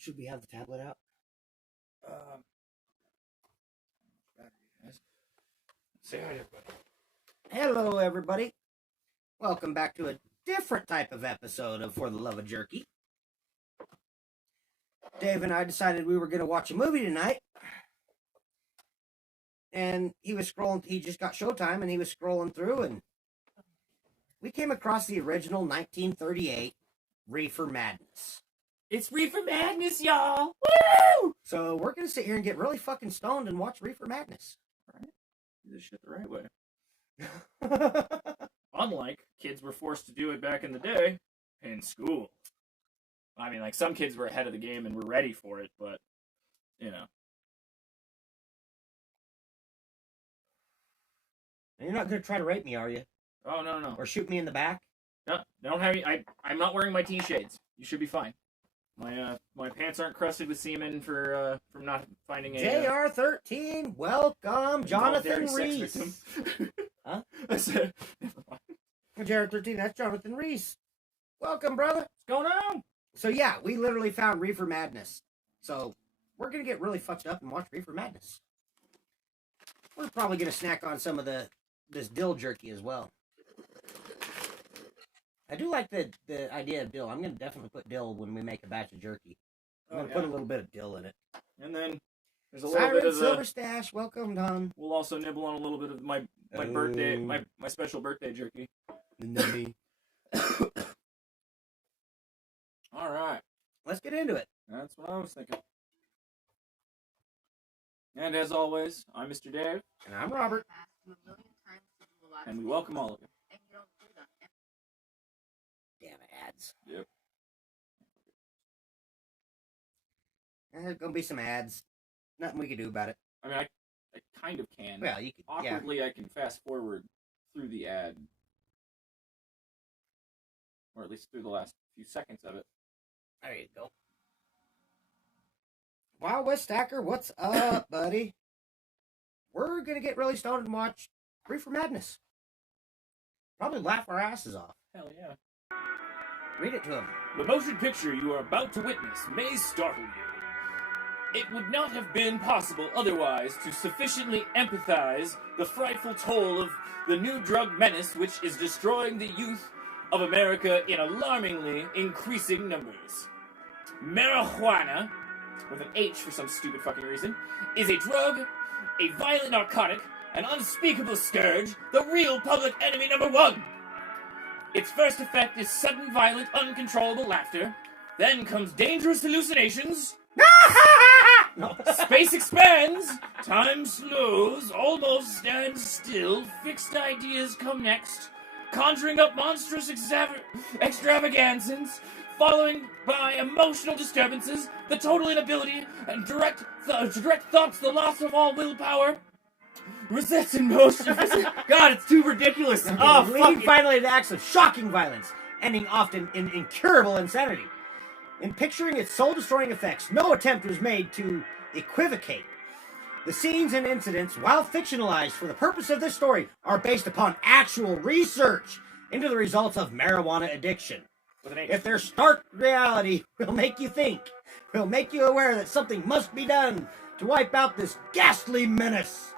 Should we have the tablet out? Say hi to everybody. Hello, everybody. Welcome back to a different type of episode of For the Love of Jerky. Dave and I decided we were going to watch a movie tonight. And he was scrolling, he just got Showtime, and he was scrolling through, and we came across the original 1938 Reefer Madness. It's Reefer Madness, y'all! Woo! So we're going to sit here and get really fucking stoned and watch Reefer Madness. Right? Do this shit the right way. Unlike kids were forced to do it back in the day in school. I mean, like, some kids were ahead of the game and were ready for it, but, you know. And you're not going to try to rape me, are you? Oh, no. Or shoot me in the back? No, don't have any. I'm not wearing my T-shades. You should be fine. My pants aren't crusted with semen from not finding a... JR13, welcome, Jonathan Reese. Huh? I said, JR13, that's Jonathan Reese. Welcome, brother. what's going on? So yeah, we literally found Reefer Madness. So we're going to get really fucked up and watch Reefer Madness. We're probably going to snack on some of this dill jerky as well. I do like the idea of dill. I'm going to definitely put dill when we make a batch of jerky. I'm going to put a little bit of dill in it. And then there's a little bit of Silver Stash, welcome, Don. We'll also nibble on a little bit of my birthday, my special birthday jerky. All right. Let's get into it. That's what I was thinking. And as always, I'm Mr. Dave. And I'm Robert. And we welcome all of you. Damn ads. Yep. There's going to be some ads. Nothing we can do about it. I mean, I kind of can. Well, you can. Awkwardly, yeah. I can fast forward through the ad. Or at least through the last few seconds of it. There you go. Wild West Stacker, what's up, buddy? We're going to get really stoned and watch Reefer Madness. Probably laugh our asses off. Hell yeah. Read it to him. The motion picture you are about to witness may startle you. It would not have been possible otherwise to sufficiently empathize the frightful toll of the new drug menace which is destroying the youth of America in alarmingly increasing numbers. Marijuana, with an H for some stupid fucking reason, is a drug, a violent narcotic, an unspeakable scourge, the real public enemy number one. Its first effect is sudden, violent, uncontrollable laughter. Then comes dangerous hallucinations. Space expands. Time slows. Almost stands still. Fixed ideas come next. Conjuring up monstrous extravagances. Following by emotional disturbances. The total inability and direct thoughts. The loss of all willpower. Resets in motion. God, it's too ridiculous. Okay, Oh, leading finally to acts of shocking violence, ending often in incurable insanity. In picturing its soul-destroying effects, no attempt was made to equivocate. The scenes and incidents, while fictionalized for the purpose of this story, are based upon actual research into the results of marijuana addiction. If their stark reality will make you think, will make you aware that something must be done to wipe out this ghastly menace,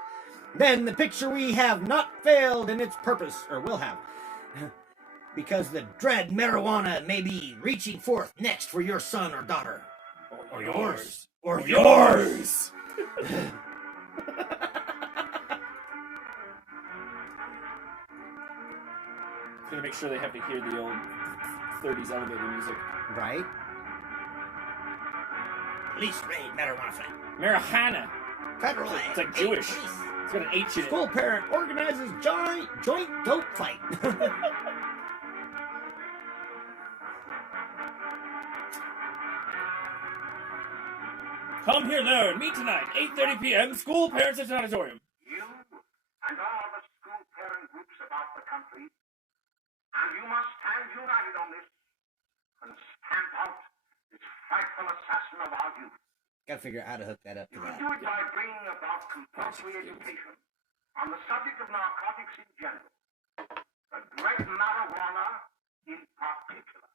then the picture we have not failed in its purpose, or will have, because the dread marijuana may be reaching forth next for your son or daughter. Or yours. Or yours! Gonna make sure they have to hear the old 30s elevator music. Right? Police raid marijuana fight. Marijuana. Federal It's like Jewish. It's got an H in it. School parent organizes joint dope fight. Come here, learn. Meet tonight, 8:30 p.m. School Parents at Auditorium. You and all the school parent groups about the country, and you must stand united on this and stamp out this frightful assassin of our youth. Gotta figure out how to hook that up to You can that. do it by bringing about compulsory education on the subject of narcotics in general, the dread marijuana in particular.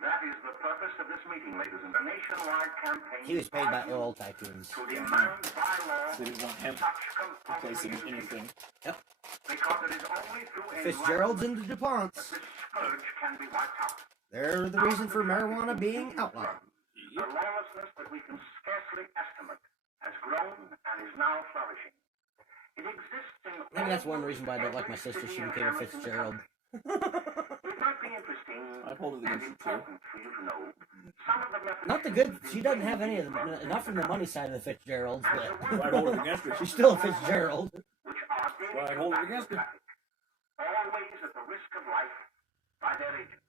That is the purpose of this meeting, ladies and gentlemen, a nationwide campaign. He was paid by oil tycoons. To demand by law They didn't want him such replacing compulsory anything. Yep. because it is only through Fitzgerald's and the that DuPonts. this scourge can be wiped out. They're the reason for marijuana being outlawed. The lawlessness that we can scarcely estimate has grown and is now flourishing. It exists in Maybe that's one reason why I don't like my sister. She became a Fitzgerald. It might be interesting I hold it and against you too. important for you to know some of the methods. Not the good. She doesn't have any of them. Not from the money side of the Fitzgeralds, Why hold it but against her? she's still a Fitzgerald. Which are Why daily hold it combatant against her? traffic, always at the risk of life by their agents.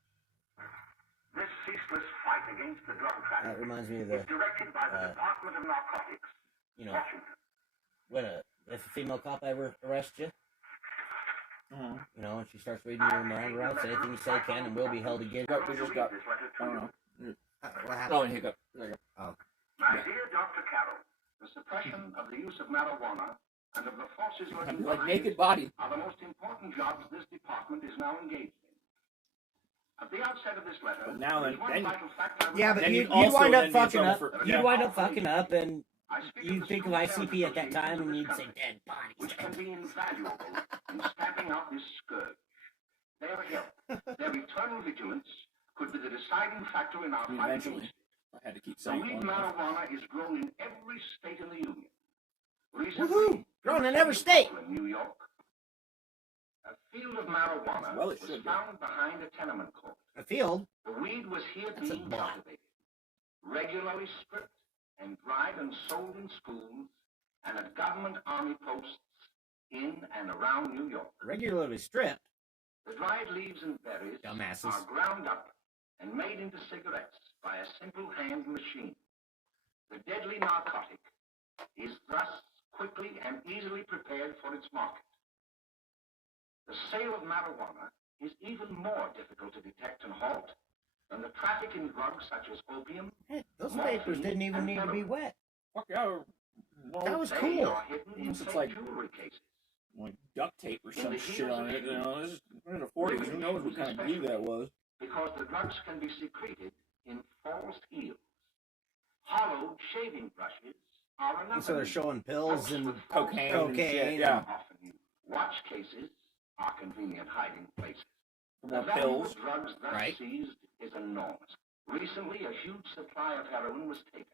This ceaseless fight against the drug That traffic reminds me of is the, directed by the Department of Narcotics, you know, Washington. when if a female cop ever arrests you, Uh-huh. you know, and she starts reading your Miranda rights, anything you say can and will be held against. We just got, I don't know. What Oh, happened? a hiccup. There you go. My dear Dr. Carroll, the suppression of the use of marijuana and of the forces lurking Like behind naked it body. are the most important jobs this department is now engaged in. At the outset of this letter, But now there is then- one vital fact I would Yeah, like but Then you you'd also wind up then be in fucking trouble up. for- You'd yeah. wind up fucking up, and I speak you the think of school ICP at that parents time, and associations you'd of say this dead bodies. which can be invaluable in stamping out this scourge. Their help, their eternal vigilance, could be the deciding factor in our I mean, fight eventually. against it. I had to keep The saying weed it. marijuana is grown in every state in the Union. Woohoo! Grown in every state. In New York, a field of marijuana Well, it was should be. found behind a tenement court. A field. The weed was here That's a being lot. cultivated, regularly stripped and dried and sold in schools and at government army posts in and around New York. Regularly stripped. The dried leaves and berries Dumbasses. are ground up and made into cigarettes by a simple hand machine. The deadly narcotic is thus quickly and easily prepared for its market. The sale of marijuana is even more difficult to detect and halt than the traffic in drugs such as opium. Hey, those papers didn't even need to be wet. Fuck yeah. That was They cool. are hidden in It's fake like- jewelry cases. Like duct tape or In some the shit on it. heels You of know, this is in the 40s. Who knows what kind of glue that was? Because the drugs can be secreted in false heels. Hollowed shaving brushes are another. And so they're showing pills and Cocaine. Cocaine. And shit. Yeah. Often used. Watch cases are convenient hiding places. For The more value pills. of drugs thus Right. seized is enormous. Recently, a huge supply of heroin was taken.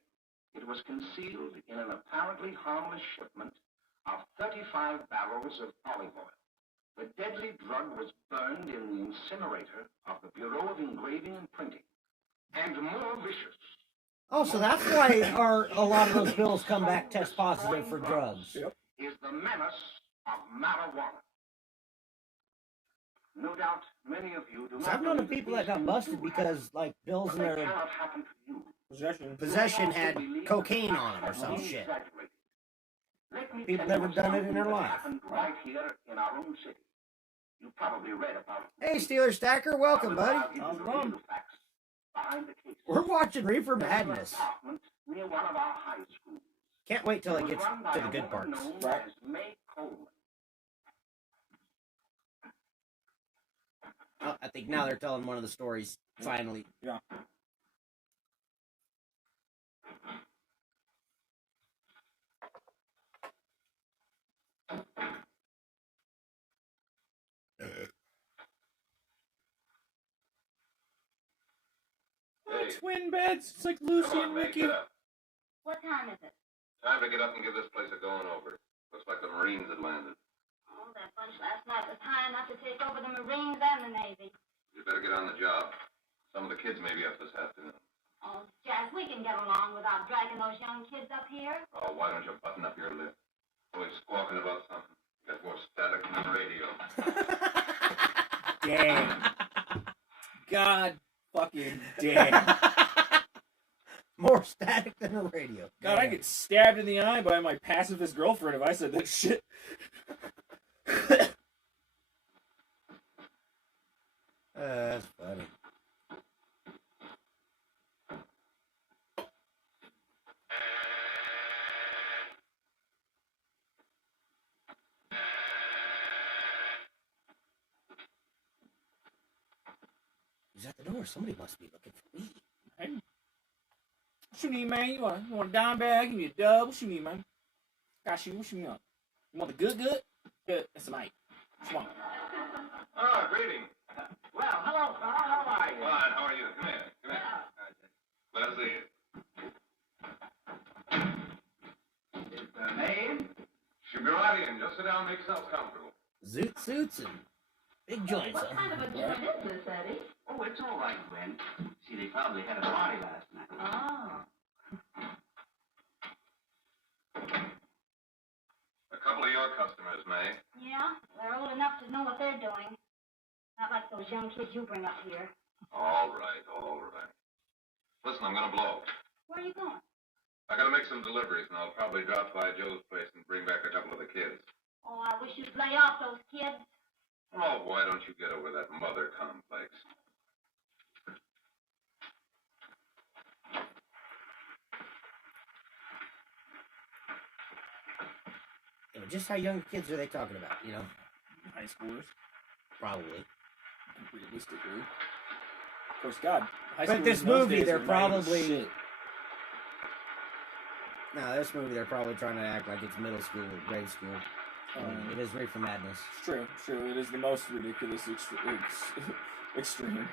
It was concealed in an apparently harmless shipment of 35 barrels of olive oil. The deadly drug was burned in the incinerator of the Bureau of Engraving and Printing. And more vicious. Oh, so that's why a lot of those bills come back test positive for drugs. Yep. Is the menace of marijuana. No doubt many of you do So not I've known of believe people that got these busted things do because, like, happen, bills but in they their cannot happen to you. Possession. possession had cocaine on it or some shit. People never done it in their life. Right here in our own city. You probably read about it. Hey, Steeler Stacker, welcome, buddy. I'll give you the real facts behind the case. We're watching Reefer There's an Madness. apartment near one of our high schools. Can't wait till it was gets run by to the a good woman parts. known Right. as May Coleman. Oh, I think now they're telling one of the stories, finally. Yeah. Hey. Twin beds. It's like Lucy and Ricky. What time is it? Time to get up and give this place a going over. Looks like the Marines had landed. Oh, that bunch last night was high enough to take over the Marines and the Navy. You better get on the job. Some of the kids may be up this afternoon. Oh, Jack, we can get along without dragging those young kids up here. Oh, why don't you button up your lip? Always squawking about something. Got more static than the radio. Damn. God fucking damn. More static than a radio. God, I get stabbed in the eye by my pacifist girlfriend if I said that shit. That's funny. He's at the door. Somebody must be looking for me. What you need, man? You want a dime bag? Give me a dub. What you need, man? Got you. What you want? You want the good? Good. That's a night. Come on. Oh, greeting. Well, hello, fella. How are you? Fine, how are you? Come here. Let us see it. Is the name? She'll be right in. Just sit down and make yourself comfortable. Zoot suits and big joints, What huh? kind of a joint is this, Eddie? Oh, it's all right, Gwen. See, they probably had a party last night. Oh. A couple of your customers, May. Yeah? They're old enough to know what they're doing. Not like those young kids you bring up here. All right. Listen, I'm gonna blow. Where are you going? I gotta make some deliveries, and I'll probably drop by Joe's place and bring back a couple of the kids. Oh, I wish you'd lay off those kids. Oh, why don't you get over that mother complex? You know, just how young kids are they talking about, you know? High schoolers. Probably. Realistically. Of course, God. High But schoolers this in those movie, days they're were not even probably- shit. No, this movie, they're probably trying to act like it's middle school or grade school. It is Reefer Madness. It's true. It is the most ridiculous extreme.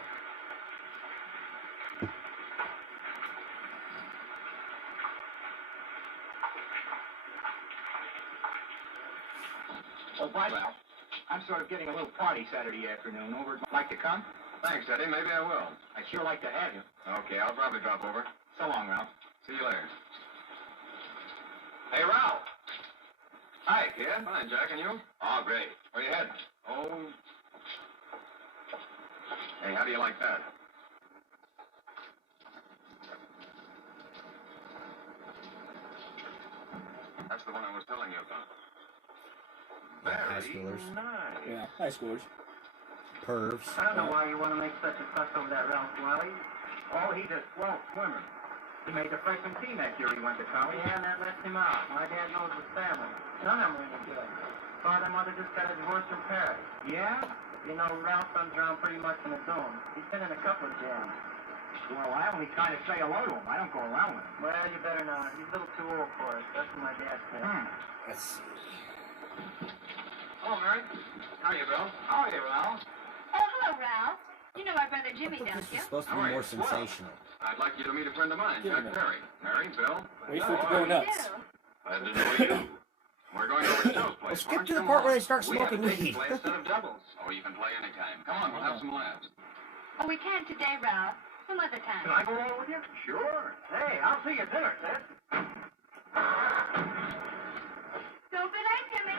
Oh, by well, I'm sort of getting a little party Saturday afternoon over. Like to come? Thanks, Eddie. Maybe I will. I'd sure like to have you. Okay, I'll probably drop over. So long, Ralph. See you later. Hey, Ralph. Hi, kid. Fine, Jack, and you? Oh, great. Where you heading? Oh. Hey, how do you like that? That's the one I was telling you about. High Very schoolers. nice. Yeah, high schoolers. Pervs. I don't know why you want to make such a fuss over that Ralph Wally. Oh, he's a swell swimmer. He made the freshman team that year he went to college. Yeah, and that left him out. My dad knows his family. None of them really good. Father and mother just got a divorce from Paris. Yeah? You know, Ralph runs around pretty much in his own. He's been in a couple of jams. Well, I only try to say hello to him. I don't go around with him. Well, you better not. He's a little too old for us. That's what my dad said. Let's see. Hello, Mary. How are you, Bill? How are you, Ralph? Oh, hello, Ralph. You know our brother Jimmy, This don't is you? supposed to How be are more you? Swell. sensational. I'd like you to meet a friend of mine, Give Jack me that. Perry. Mary, Bill. Wait for it to go nuts. Ew. Glad to know you. We're going over to Joe's place. skip Why don't to you the come part along? where they start We have smoking a big weed. play instead of doubles. Oh, you can play anytime. Come on, we'll have some laughs. Oh, we can't today, Ralph. Some other time. Can I go along with you? Sure. Hey, I'll see you at dinner, Ted. Don't be late, Jimmy.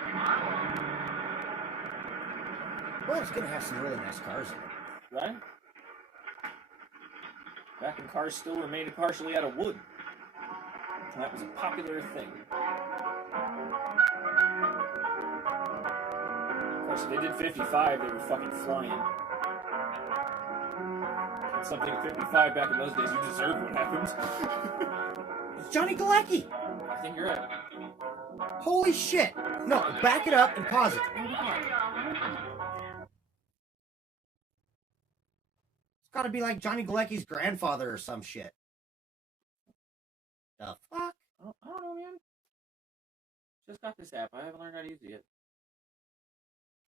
Well, it's gonna have some really nice cars in it. Right? Back when cars still were made partially out of wood. And that was a popular thing. Of course, if they did 55, they were fucking flying. And something at 55 back in those days, you deserved what happened. It's Johnny Galecki! I think you're right. Holy shit! No, back it up and pause it. It's gotta be like Johnny Galecki's grandfather or some shit. The fuck? I don't know, man. Just got this app. I haven't learned how to use it yet.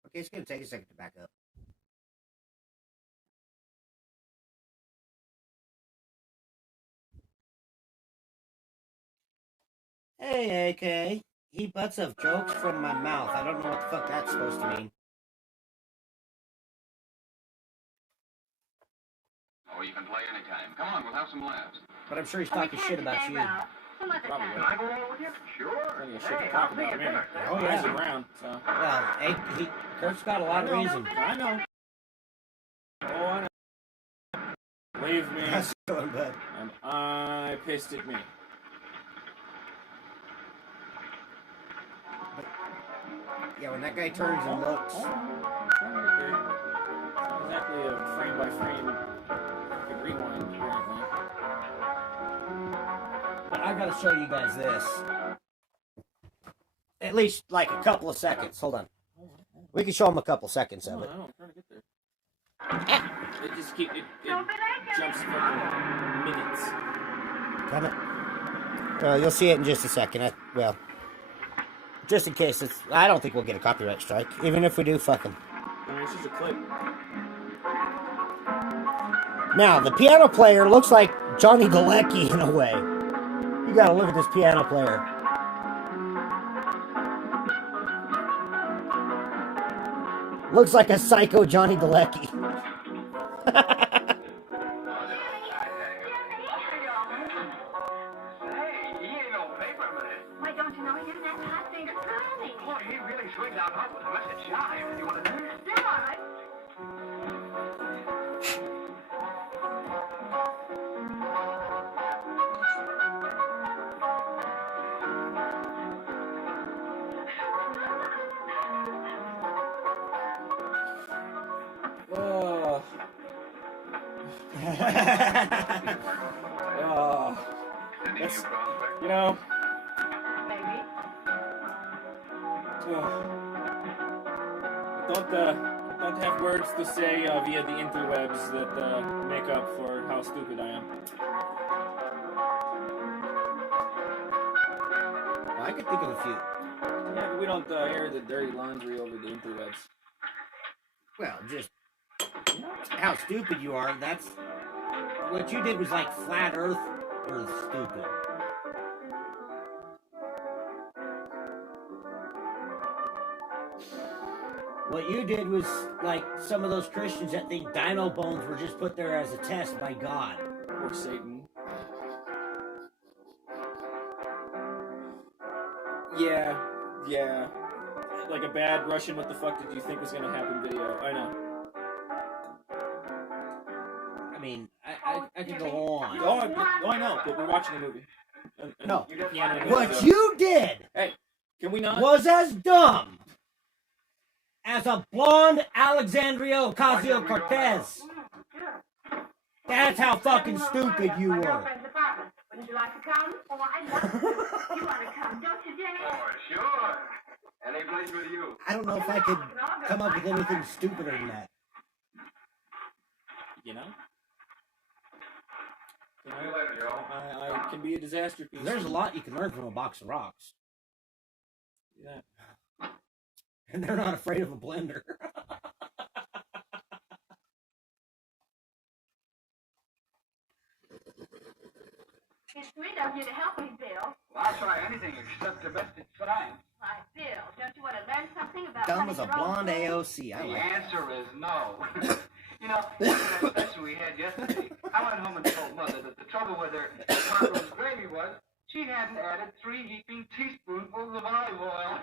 Okay, it's gonna take a second to back up. Hey, AK. He butts of jokes from my mouth. I don't know what the fuck that's supposed to mean. Oh, you can play anytime. Come on, we'll have some laughs. But I'm sure he's Oh, we talking can't shit about today, you. Ralph. Some other Probably. time. Can I go along with you? Sure. Plenty of shit Hey, to talk I'll see you about, at man. dinner, Ted. Oh, Guys yeah. around, so. Well, hey, Kurt's got a lot of I know. reason. I know. Oh, I know. Leave me. How's it going, bud? And I pissed at me. Yeah, when that guy turns and looks. I'm trying to get there. It's not exactly a frame by frame fucking rewind, apparently. But I gotta show you guys this. At least like a couple of seconds. Hold on. We can show them a couple seconds of Hold it. on, I'm trying to get there. It just keeps it Don't be late, Jimmy. jumps fucking minutes. Damn it. Well, you'll see it in just a second. Well, just in case it's... I don't think we'll get a copyright strike. Even if we do, fuck them. I mean, it's just a clip. Now, the piano player looks like Johnny Galecki in a way. You gotta look at this piano player. Looks like a psycho Johnny Galecki. That's, you know, Maybe. I don't have words to say via the interwebs that make up for how stupid I am. Well, I could think of a few. Yeah, but we don't air the dirty laundry over the interwebs. Well, just how stupid you are. That's what you did was like flat Earth stupid. What you did was like some of those Christians that think dino bones were just put there as a test by God. Or Satan. Yeah. Like a bad Russian what the fuck did you think was gonna happen video. I know. I mean, I could go on. Oh, I know, but we're watching a movie. No. Piano What you did Hey, can we not? was as dumb as a blonde Alexandria Ocasio-Cortez. That's how fucking stupid you were. Wouldn't you like to come? Oh, I'd love to. You want to come, don't you, Jenny? Oh, sure. Any place with you. I don't know if I could come up with anything stupider than that. You know? I can be a disaster piece. There's a lot you can learn from a box of rocks. Yeah. And they're not afraid of a blender. It's sweet of you to help me, Bill. Well, I'll try anything except domestic science. Why, Bill, don't you want to learn something about Dumb as a running your own blonde business? AOC. I The like that. answer is no. You know, after that session we had yesterday, I went home and told Mother that the trouble with her Conroe's gravy was she hadn't added 3 heaping teaspoonfuls of olive oil.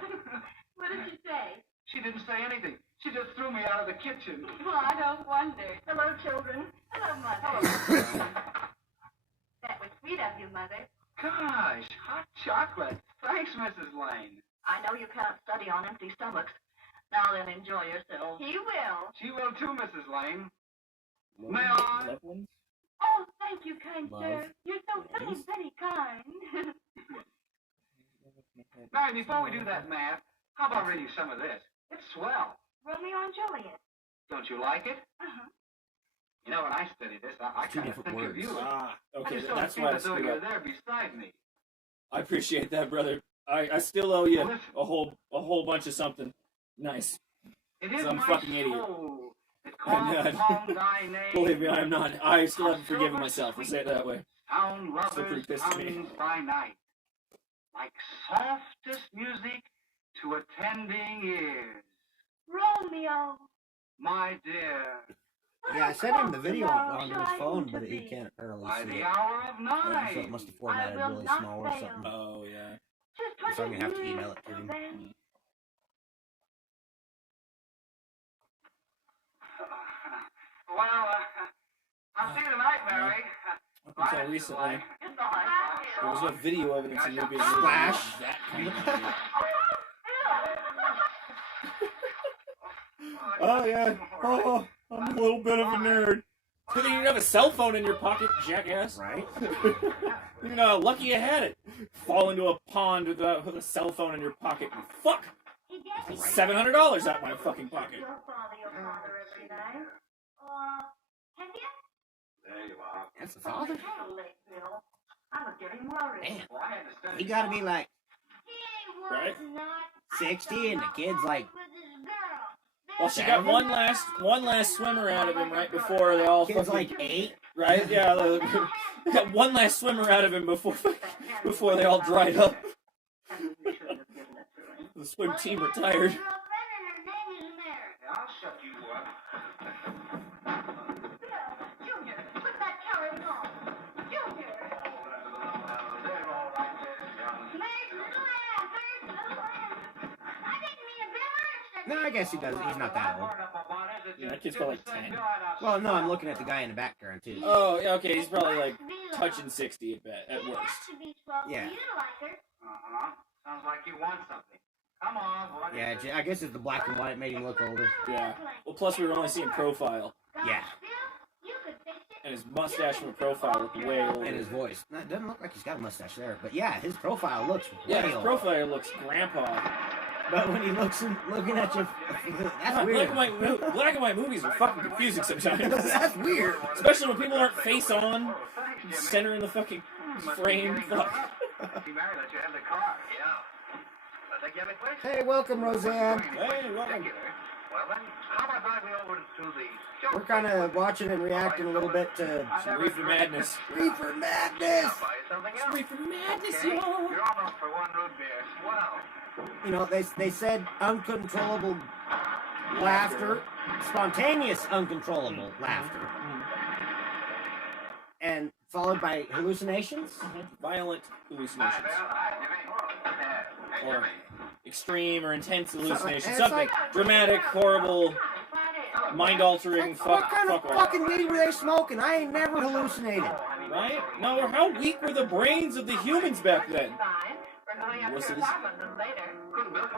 What did she say? She didn't say anything. She just threw me out of the kitchen. Well, I don't wonder. Hello, children. Hello, Mother. That was sweet of you, Mother. Gosh, hot chocolate. Thanks, Mrs. Lane. I know you can't study on empty stomachs. Now then, enjoy yourselves. He will. She will too, Mrs. Lane. Love May I? loved ones? Oh, thank you, kind Love. sir. You're so very, Yes. very kind. Mary, before we do that math, how about reading some of this? It's swell. Romeo and Juliet. Don't you like it? Uh-huh. You know, when I study this, I Two kind of different think of words. you. Ah, okay, I just don't that's feel why I as though screwed you're up. there beside me. I appreciate that, brother. I still owe you Listen. a whole bunch of something nice. It is I'm a my fucking idiot. soul that calls not. upon thy name. Believe me, I am not. I still haven't forgiven myself. We'll say it that way. Sound Still pretty lovers pissed at me. tongues by night, like softest music to attending ears. Romeo. My dear, Yeah, I sent him the video on his phone, but he can't apparently by see the it. hour of So it nine. must have formatted I will really not small or fail. something. Oh, yeah. Just So I'm gonna have to email it to him. Well, I'll see you tonight, Mary. Up until recently, Goodbye. there was no video evidence in your business. Splash. That kind of movie. Oh, yeah. Oh, I'm a little bit of a nerd. Good thing you have a cell phone in your pocket, jackass. Right? You know, lucky you had it. Fall into a pond with a cell phone in your pocket. Fuck! $700 out my fucking pocket. Your father every night. Have you? There you are. That's the father. Oh, late, Bill. I I was getting worried. Damn. Well, I had to study. He gotta be like He was Right? not. 60 and the kid's like With his girl. Well, she got one last swimmer out of him right before they all kid's fucking like 8. right. Yeah, they got one last swimmer out of him before they all dried up. We shouldn't have given it to him. The swim team retired. Girlfriend and her name is Mary. Yeah, I'll shut you up. Bill, Junior, put that carrot on. Junior. They're all like this, young. Mary's little Anthony, little Anthony. I didn't mean to Bill. I understood. No, I guess he doesn't. He's not that old. Yeah, that kid's probably like 10. Well, no, I'm looking at the guy in the background too. Oh, yeah, okay, he's probably like touching 60 at He worst. has to be 12. Yeah. You don't like her. Uh-huh. Sounds like you want something. Come on, what Yeah, is it? I guess it's the black and white made him look older. Yeah. Well, plus we were only seeing profile, Yeah. Bill, you could fix it. and his mustache from the profile looked way older. And his voice. No, it doesn't look like he's got a mustache there, but yeah, his profile looks Yeah, way his older. profile looks grandpa. But when he looking at you, that's Black weird. and white movies are fucking confusing sometimes. That's weird. Especially when people aren't face on, center in the fucking frame. Fuck. Be married that you have the car. Yeah. I think you have a place. Hey, welcome, Roseanne. Hey, welcome. Well then, how about driving me over to the... We're kind of watching and reacting a little bit to Some Reefer Madness. Reefer Madness. Buy you something else. Reefer Madness, Okay, y'all. you're on for one root beer. Swell. You know, they said uncontrollable laughter, spontaneous uncontrollable laughter, and followed by hallucinations. Violent hallucinations. Hi, Jimmy. Or extreme or intense hallucinations. It's Something like- dramatic, horrible, mind-altering, What kind of fuck fucking weed were they smoking? I ain't never hallucinated. right? No, or how weak were the brains of the humans back then? Wusses.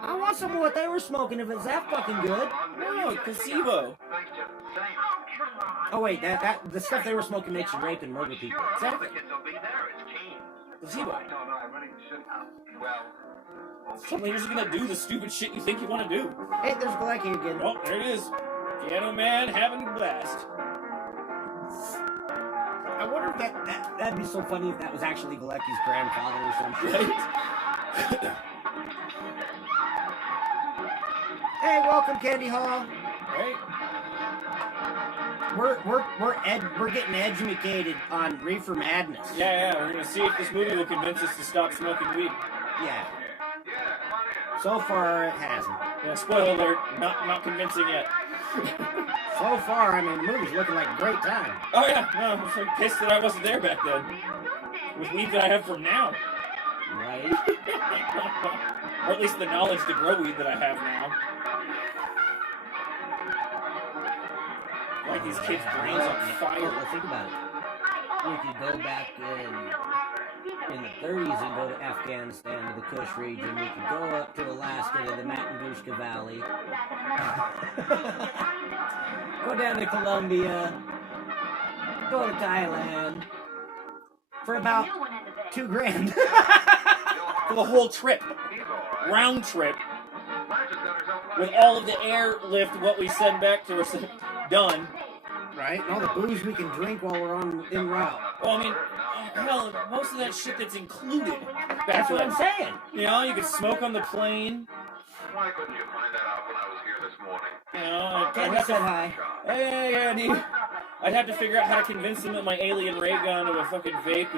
I want some of what they were smoking if it's that fucking good. No, placebo. Thanks, Jim. Same. Oh wait, that the stuff they were smoking makes you rape and murder people. Exactly. The kids will be there. It's keen. Placebo. No, I really shouldn't. Well, Suddenly you're just gonna do the stupid shit you think you want to do. Hey, there's Galecki again. Oh, there it is. Piano Man having a blast. I wonder if that'd be so funny if that was actually Galecki's grandfather or some shit. Right? Hey, welcome, Candy Hall. Right? We're getting educated on Reefer Madness. Yeah, we're gonna see if this movie will convince us to stop smoking weed. Yeah. So far, it hasn't. Yeah, spoiler alert, not convincing yet. So far, I mean, the movie's looking like a great time. Oh yeah, no, I'm so pissed that I wasn't there back then. With weed that I have from now. Right? Or at least the knowledge to grow weed that I have now. Like these kids' brains on fire. Well, think about it. We could go back in the 30s and go to Afghanistan to the Kush region. We could go up to Alaska to the Matungushka Valley. Go down to Colombia. Go to Thailand. For about $2,000. For the whole trip. Round trip. With all of the airlift, what we send back to us done. Right? And all the booze we can drink while we're en route. Well, I mean, hell, most of that shit that's included back That's what then. I'm saying. You know, you could smoke on the plane. Why couldn't you find that out when I was here this morning? You know, Candy said hi. Hey, Andy. I'd have to figure out how to convince them that my alien ray gun of a fucking vape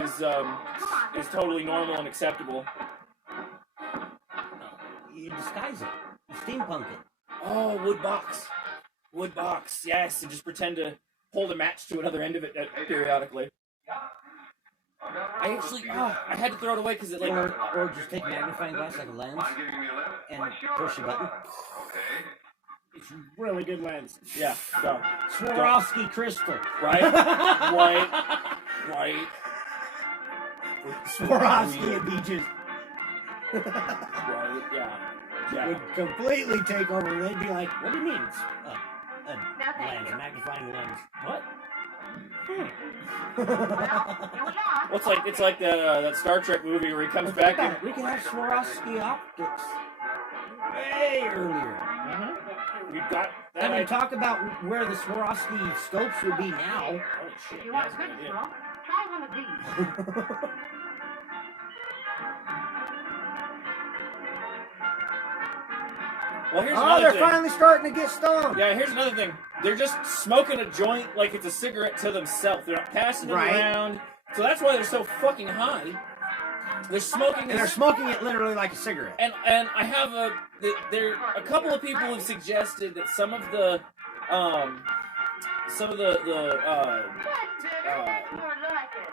is totally normal and acceptable. You disguise it. You steampunk it. Oh, wood box. Wood box, yes, and just pretend to hold a match to another end of it periodically. I actually, I had to throw it away because it like... Or just take a magnifying glass like a lens Mind giving me a lift? and push a button. Okay. It's really good lens. Yeah, go. Swarovski crystal. Right? Right. Swarovski and beaches Right, yeah. would completely take over. They'd be like, what do you mean? It's a lens, a magnifying lens. What? Well, it's like that Star Trek movie where he comes back and... We can have Swarovski optics way earlier. We got that. And we talk about where the Swarovski scopes would be now. Oh shit, You that's want a good good idea. smoke? Try one of these. Well, here's Oh, another they're thing. finally starting to get stoned. Yeah, here's another thing. They're just smoking a joint like it's a cigarette to themselves. They're not passing it Right. around. So that's why they're so fucking high. They're smoking And they're this. smoking it literally like a cigarette. And I have a couple of people have suggested that some of the oh god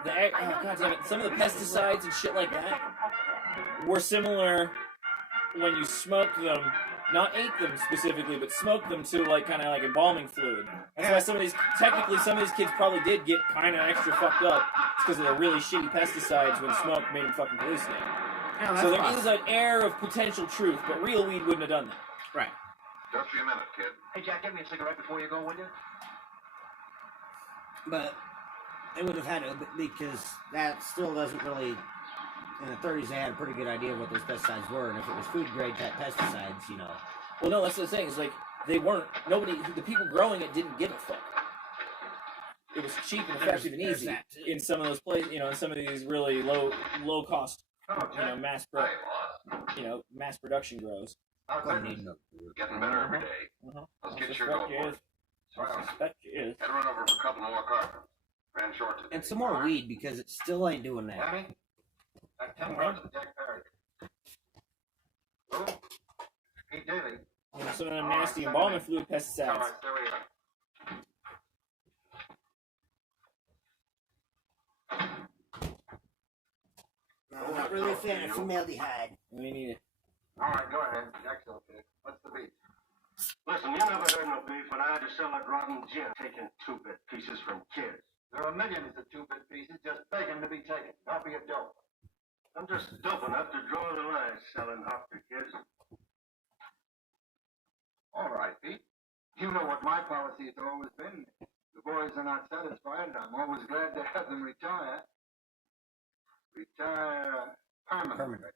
damn it, some of the pesticides and shit like that were similar when you smoked them, not ate them specifically, but smoked them to like kind of like embalming fluid. That's why some of these kids probably did get kind of extra fucked up. It's because of the really shitty pesticides when smoke made them fucking hallucinate. Yeah, So there possible. is an air of potential truth, but real weed wouldn't have done that. Right. Just for a minute, kid. Hey, Jack, give me a cigarette before you go, will you? But they would have had to, because that still doesn't really. In the 30s, they had a pretty good idea of what those pesticides were, and if it was food grade type pesticides, you know. Well, no, that's the thing. It's like the people growing it didn't give a fuck. It was cheap and effective and There's easy that. in some of those places. In some of these really low cost, mass production grows. Gonna need milk. Getting better every day. Let's get your going for it. I suspect it is. Had to run over for a couple more cartons. Ran short today. And some more weed, because it still ain't doing that. Danny? Like 10 cards of Jack Perry. Who? Pete Daly. Some of them nasty embalming fluid pesticides. All right, there we are. I'm not really a fan of formaldehyde. We need it. All right, go ahead. Jack's okay. What's the beef? Listen, you never heard no beef when I had to sell that rotten gin, taking 2-bit pieces from kids. There are millions of 2-bit pieces just begging to be taken. Don't be a dope. I'm just dope enough to draw the line selling hop to kids. All right, Pete. You know what my policy has always been. The boys are not satisfied, and I'm always glad to have them retire. Retire permanently.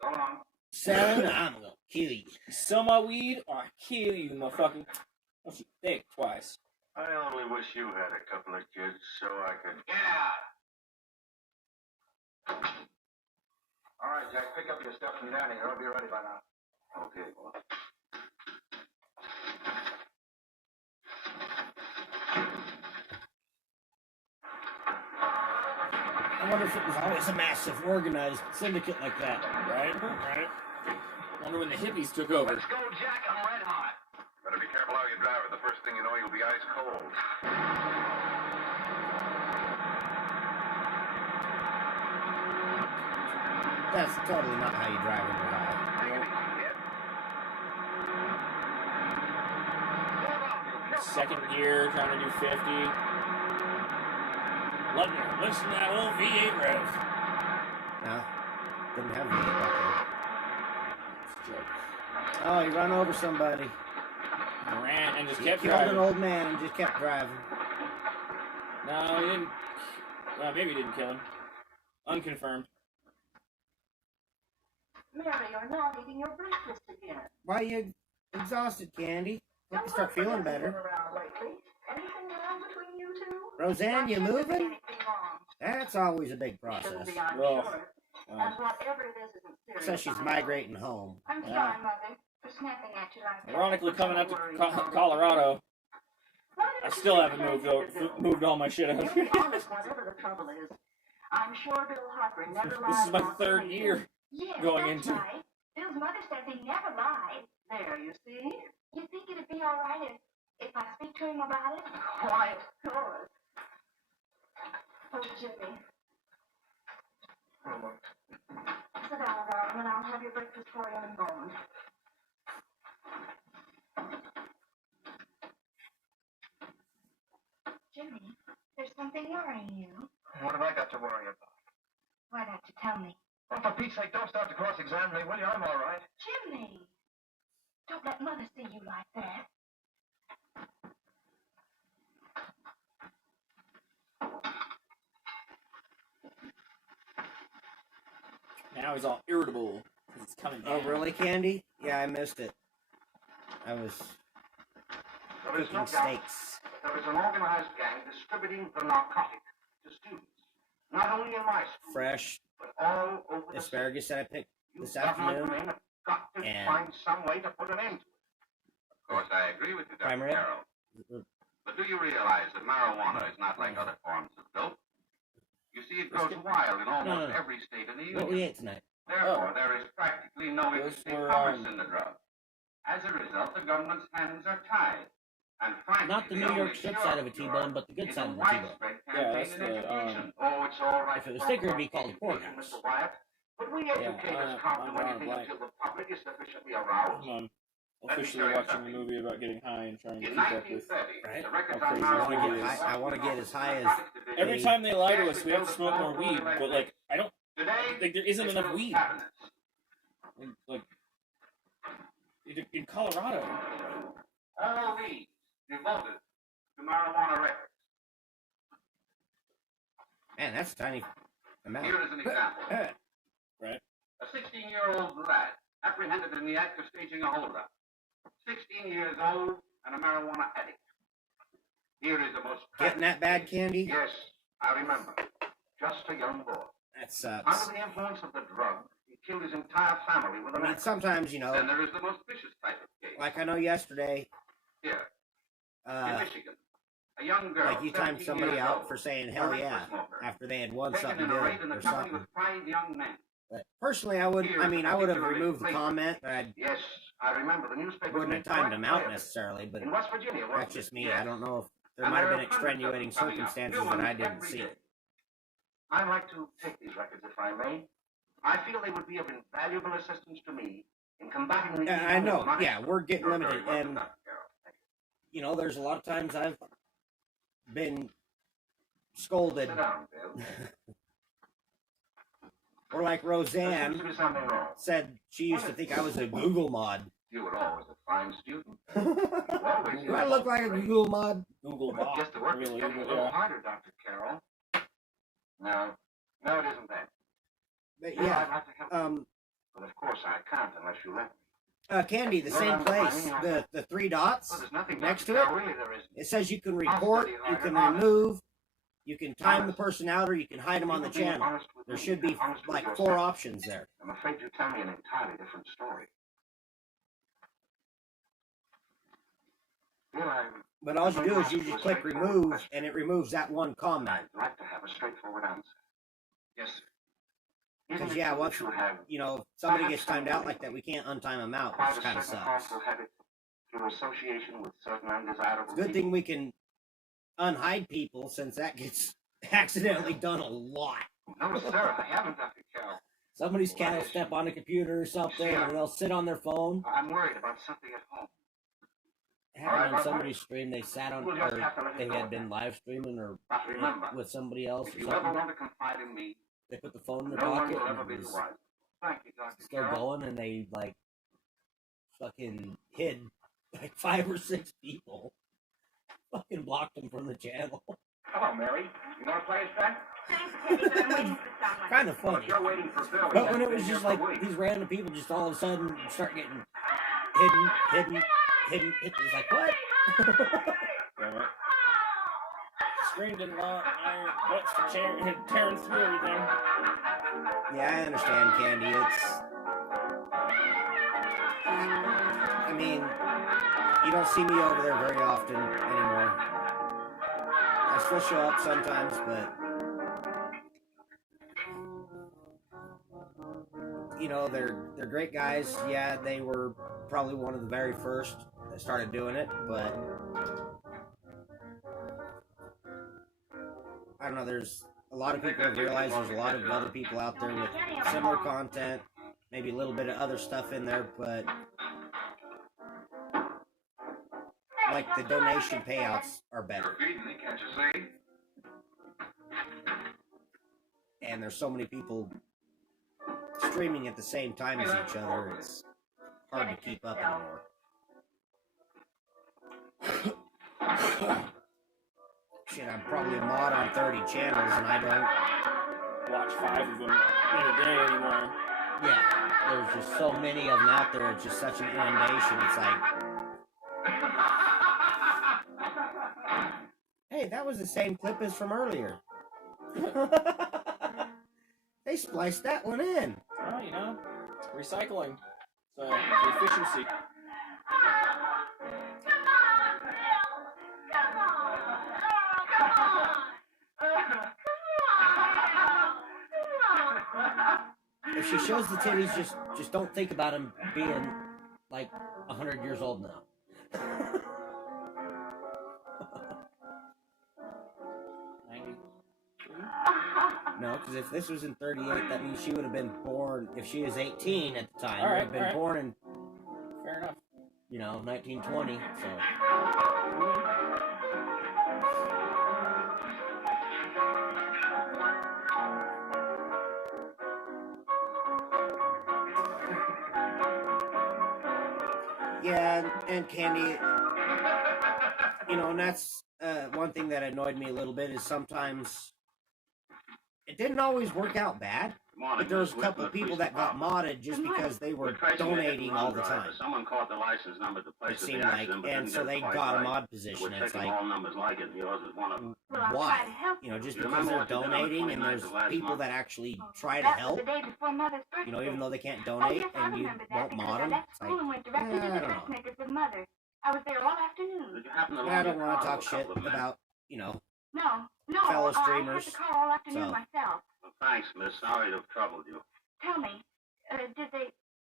So long. Selling, I'm gonna kill you. You sell my weed or I kill you, motherfucker. Don't you think twice. I only wish you had a couple of kids so I could... Get out! All right, Jack, pick up your stuff from down here. I'll be ready by now. Okay, boy. I wonder if it was always a massive organized syndicate like that. Right? Right. Wonder when the hippies took over. Let's go, Jack. I'm red hot. Better be careful how you drive it. The first thing you know, you'll be ice cold. That's totally not how you drive in Ohio. Second gear, trying to do 50. Listen to that little V8 rev. No, didn't have V8 back It's a joke. then. Oh, he ran over somebody. Ran and just He kept killed driving. an old man and just kept driving. No, he didn't. Well, maybe he didn't kill him. Unconfirmed. Mary, you're not eating your breakfast again. Why are you exhausted, Candy? Hope you start feeling better. Around lately. Anything wrong between you two? Roseanne, you moving? Anything wrong? That's always a big Shouldn't process. be, I'm Well, sure. And whatever it is isn't serious. So she's I know. migrating home. I'm Yeah. sorry, Mother, for snapping at you like that. Ironically, coming up to Don't worry. Colorado, Why I don't you still take haven't care moved of over, Bill? moved all my shit out You'll here. be honest, whatever the trouble is. I'm sure Bill Harper never lies. This is my about third anything. year Yes, going that's into. right. Bill's mother says he never lied. There, you see? You think it'd be all right if I speak to him about it? Why, of course. Oh, Jimmy. Sit down, darling, and I'll have your breakfast for you in a moment. Jimmy, there's something worrying you. What have I got to worry about? Why don't you tell me? Well, for Pete's sake, don't start to cross-examine me, will you? I'm all right. Jimmy! Don't let Mother see you like that. Now he's all irritable because it's coming down. Oh, really, Candy? Yeah, I missed it. I was There is no cooking doubt steaks. there is an organized gang distributing the narcotic to students. Not only in my school, Fresh but all over the city. asparagus that I picked this afternoon. Men have got to and- find some way to put an end to it. Of course, I agree with you, Dr. Prime rib? Carroll. But do you realize that marijuana is not like other forms of dope? You see, it grows wild in almost every state in the What Union. we ate tonight? Therefore, there is practically no Those interstate were, commerce in the drug. As a result, the government's hands are tied. And frankly, Not the New only York strip sure side of a cure T-bone, but the good is side a of a T-bone. widespread Yeah, campaign that's in the, education. Oh, it's all right. If it was for thicker, it'd be education, called a poorhouse. Mr. Wyatt. But we educators can't do anything like- until the public is sufficiently aroused. I'm officially watching a movie about getting high and trying to In keep up with. 1930, Right? the records How on crazy marijuana I want to get as high as Every time they lie to us, we have to smoke more weed, but like I don't Today, like there isn't it's enough those weed. cabinets. Like in Colorado. All these devoted to marijuana records. Man, that's a tiny amount. Here is an example. Right. A 16-year-old lad apprehended in the act of staging a holdup. 16 years old and a marijuana addict. Here is the most... Getting that bad candy? Yes, I remember. Just a young boy. That sucks. Under the influence of the drug, he killed his entire family with I an mean, axe. sometimes, you Then know, there is the most vicious type of case. like I know yesterday, Here, in Michigan, a young girl, like you timed 17 somebody years out old, for saying a hell regular yeah smoker, after they had won taken something in a raid in good the or company something. with 5 young men. But personally, I would have removed the comment. I Yes, I remember the newspaper. wouldn't have timed them out necessarily, but In West Virginia, that's just me. Yes. I don't know if there And might have there been are hundreds of extenuating them coming up. circumstances New that I ones didn't every see. day. I'd like to take these records if I may. I feel they would be of invaluable assistance to me in combating the I evil know. of money. Yeah, we're getting You're limited, very welcome, and Dr. Carroll. Thank you know, there's a lot of times I've been scolded, you. Sit down, Bill. or like There seems Roseanne to be something wrong. said she used to think I was a Google mod. You were always a fine student. Do I look like a Google mod? Google But bot. just the work is Really, getting a but little yeah. harder, Dr. Carroll. No, it isn't that. But Well, yeah, I'd like to help you, but of course I can't unless you let me. Candy, the same place, the 3 dots Well, there's nothing next Dr. to it. Carroll, really there isn't. It says you can report, you can remove, you can time the person out, or you can hide them on the You're being channel. honest with There me should be and honest with like yourself. 4 options there. I'm afraid you tell me an entirely different story. Well, But all you do is you just click remove, and it removes that one comment. I'd like to have a straightforward answer. Yes, sir. Because yeah, once you know, if somebody gets timed out like that, we can't untime them out, quite which a kind of certain sucks. harmful habit through association with certain undesirable Good thing we can unhide people, since that gets accidentally done a lot. No, sir, I haven't, Dr. Carroll. Somebody's cat will step on a computer or something, or they'll sit on their phone. I'm worried about something at home. Happened on somebody's stream. They sat on, or they had been live streaming, or But remember, with somebody else if or you ever something. want to confide in me, They put the phone in their no one pocket, will ever and be it the was wiser. Thank you, Dr. still Carroll. going, and they like fucking hid like 5 or 6 people. Fucking blocked them from the channel. Hello, Mary. You want to play us back? Thanks, Teddy, but I'm waiting for someone. Kind of Well, funny. if you're waiting for Bill, But when it was just like these random people just all of a sudden start getting hidden, it was like, what? Damn it. Screen didn't lock. That's for tearing through everything. Yeah, I understand, Candy. I mean, you don't see me over there very often anymore. I still show up sometimes, but you know, they're great guys. Yeah, they were probably one of the very first that started doing it, but I don't know, there's a lot of people have realized there's a lot of other people out there with similar content, maybe a little bit of other stuff in there, but like the donation payouts are better. You're feeding me, can't you see? And there's so many people streaming at the same time as each other, it's hard to keep up anymore. Shit, I'm probably a mod on 30 channels, and I don't... Watch 5 of them in a day anymore. Yeah, there's just so many of them out there, it's just such an inundation, it's like... Hey, that was the same clip as from earlier. They spliced that one in. Well, you know, Recycling. So, efficiency. If she shows the titties, just don't think about him being like 100 years old now. 93? No, because if this was in 38, that means she would have been born, if she was 18 at the time, All right, would have been born in, Fair enough. 1920, so. Yeah, and Candy, and that's one thing that annoyed me a little bit is sometimes it didn't always work out bad, but there was a couple of people that got modded just because they were donating all the time. Someone caught the license number at the place It seemed like, and so they got a mod position. It's like, all numbers like it. Yours is one of them. why? Just because they're donating and there's people that actually try to help, even though they can't donate and you won't mod them. It's like, I don't know. I was there all afternoon. Did you happen to I don't want to talk shit about, No, fellow I streamers, had to call all afternoon so. myself. Well, thanks, miss. Sorry to have troubled you. Tell me,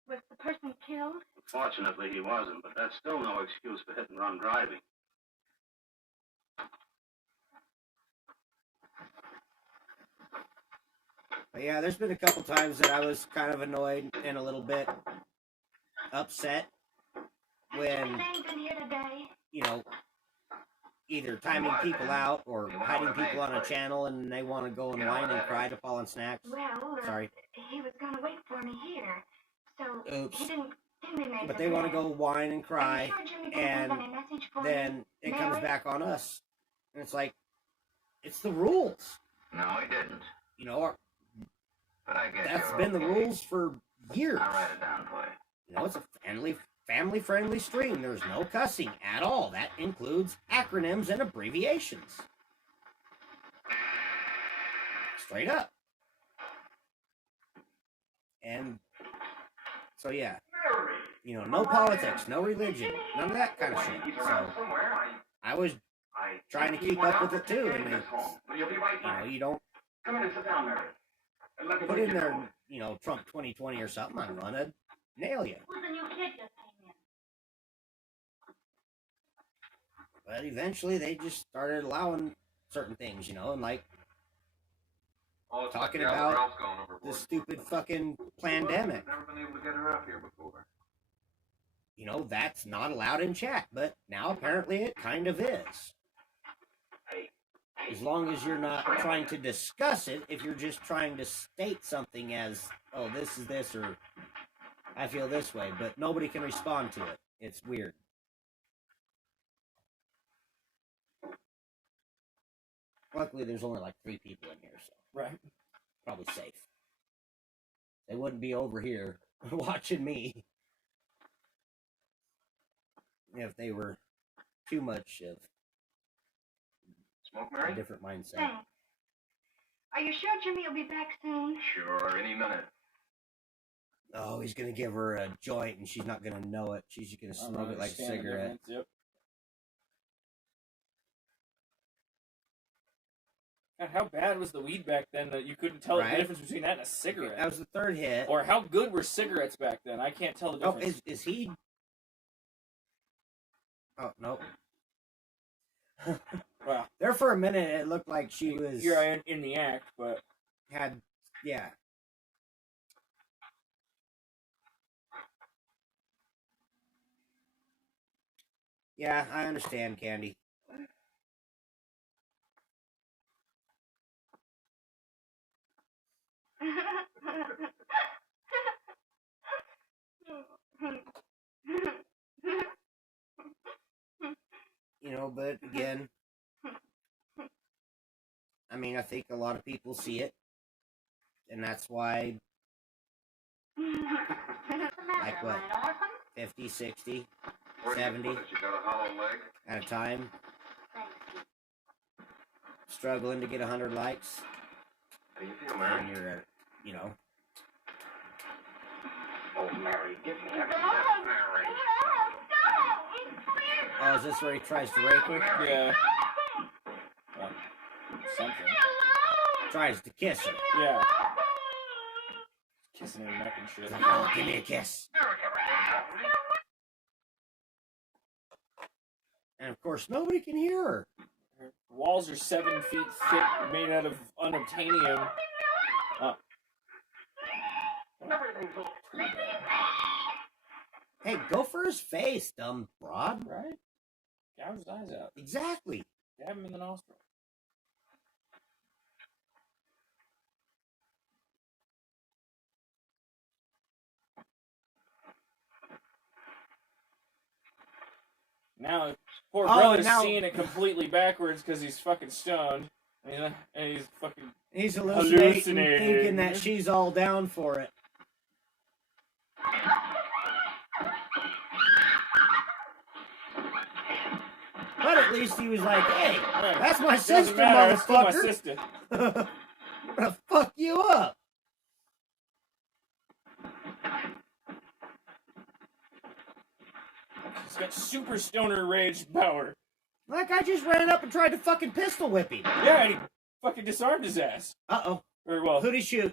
was the person killed? Fortunately, he wasn't, but that's still no excuse for hit-and-run driving. But yeah, there's been a couple times that I was kind of annoyed and a little bit upset when, Things in here today. either timing people out or hiding people on a channel and they want to go and whine and cry to fall on snacks. Well, Sorry. He was going to wait for me here, so Oops. he didn't make But the they want to plan. go whine and cry, Are you sure Jimmy didn't and leave any message for then me? it comes Mary? back on us. And it's like, it's the rules. No, he didn't. But I guess That's you're been the okay. rules for years. I'll write it down for you. It's a family-friendly stream. There's no cussing at all. That includes acronyms and abbreviations. Straight up. And so, yeah. No politics, no religion, none of that kind of shit. So I was trying to keep up with it too. And it's, you don't Come in and sit down, Mary. put in there, Trump 2020 or something. I don't know. That'd nail you. Who's the new kid just came in? But eventually they just started allowing certain things, and like talking about this stupid fucking pandemic. Never been able to get her up here before. That's not allowed in chat, but now apparently it kind of is. As long as you're not trying to discuss it, if you're just trying to state something as, oh, this is this, or I feel this way, but nobody can respond to it. It's weird. Luckily, there's only like 3 people in here, so Right. probably safe. They wouldn't be over here watching me if they were too much of Smoke, a Mary? different mindset. Thanks. Are you sure Jimmy will be back soon? Sure, any minute. Oh, he's gonna give her a joint and she's not gonna know it. She's just gonna smoke it like a Understand the cigarette. difference, Yep. God, how bad was the weed back then that you couldn't tell Right. the difference between that and a cigarette? That was the 3rd hit. Or how good were cigarettes back then? I can't tell the Oh, difference. is he? Oh, no. Wow. There for a minute, it looked like she was You're in the act, but yeah. Yeah, I understand, Candy. But again, I mean, I think a lot of people see it, and that's why, like what, 50, 60, 70 You got a hollow leg? at a time, struggling to get 100 likes, How do you feel, Mary? and you're, Oh, Mary, give me a kiss, Mary. Oh, is this where he tries to rape her? Yeah. Well, something. Tries to kiss her. Yeah. Kissing her neck and shit. Oh, give me a kiss. And of course, nobody can hear her. Her walls are 7 feet thick, made out of unobtainium. Hey, go for his face, dumb broad. Right? Gouge his eyes out. Exactly. Stab him in the nostril. Now, poor brother's seeing it completely backwards because he's fucking stoned. And he's fucking... He's hallucinating, thinking that she's all down for it. But at least he was like, hey, that's my sister, motherfucker. That's my sister. I'm gonna fuck you up. He's got super stoner rage power. Like I just ran up and tried to fucking pistol whip him. Yeah, and he fucking disarmed his ass. Uh-oh. Very well. Who'd he shoot?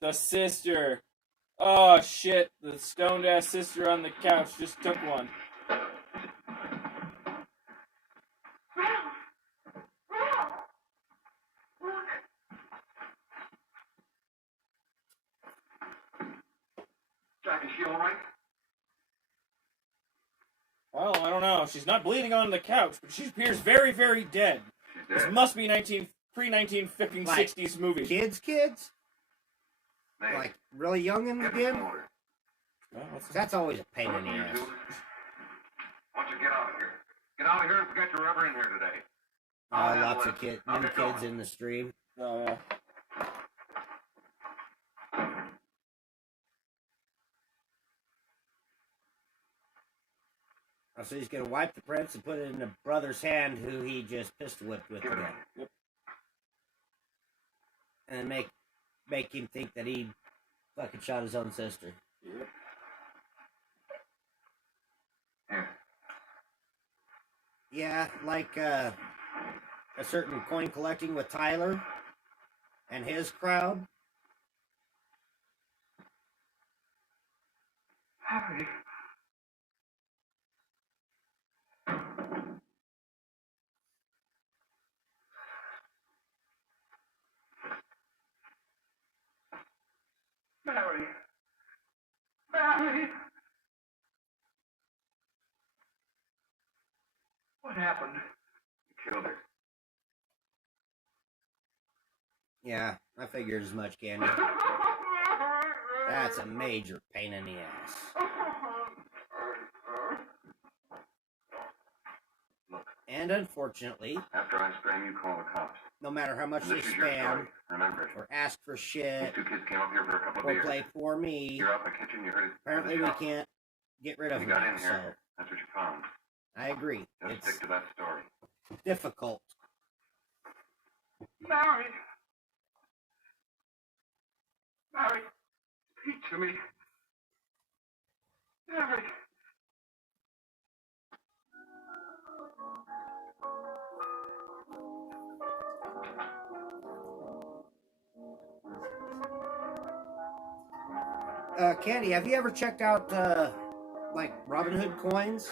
The sister. Oh, shit. The stoned-ass sister on the couch just took one. Jack, is she all right? Well, I don't know. She's not bleeding on the couch, but she appears very, very dead. This must be pre-1950s movie. Kids? Hey, Like, really young and again? order. Well, That's always a pain in the You ass. two, why don't you get out of here? Get out of here and forget you're ever in here today. Lots of new kids in the stream. Oh, yeah. So he's gonna wipe the prints and put it in the brother's hand who he just pistol whipped with Give it again. to me. And make him think that he fucking shot his own sister. Yep. Here. Yeah, like a certain coin collecting with Tyler and his crowd. Harry. Mary. Mary. What happened? You killed her. Yeah, I figured as much, Candy. That's a major pain in the ass. Look. And unfortunately, After I spam, you call the cops. no matter how much they This is your spam story. Remember it. or ask for These shit two kids came up here for a couple of or beers. play for me, You're out in the kitchen, you heard it. apparently we can't get rid of You them. got in So here. That's what you found. I agree. Just It's stick to that story. difficult. Mary. Mary. Speak to me. Mary. Candy, have you ever checked out like Robin Hood coins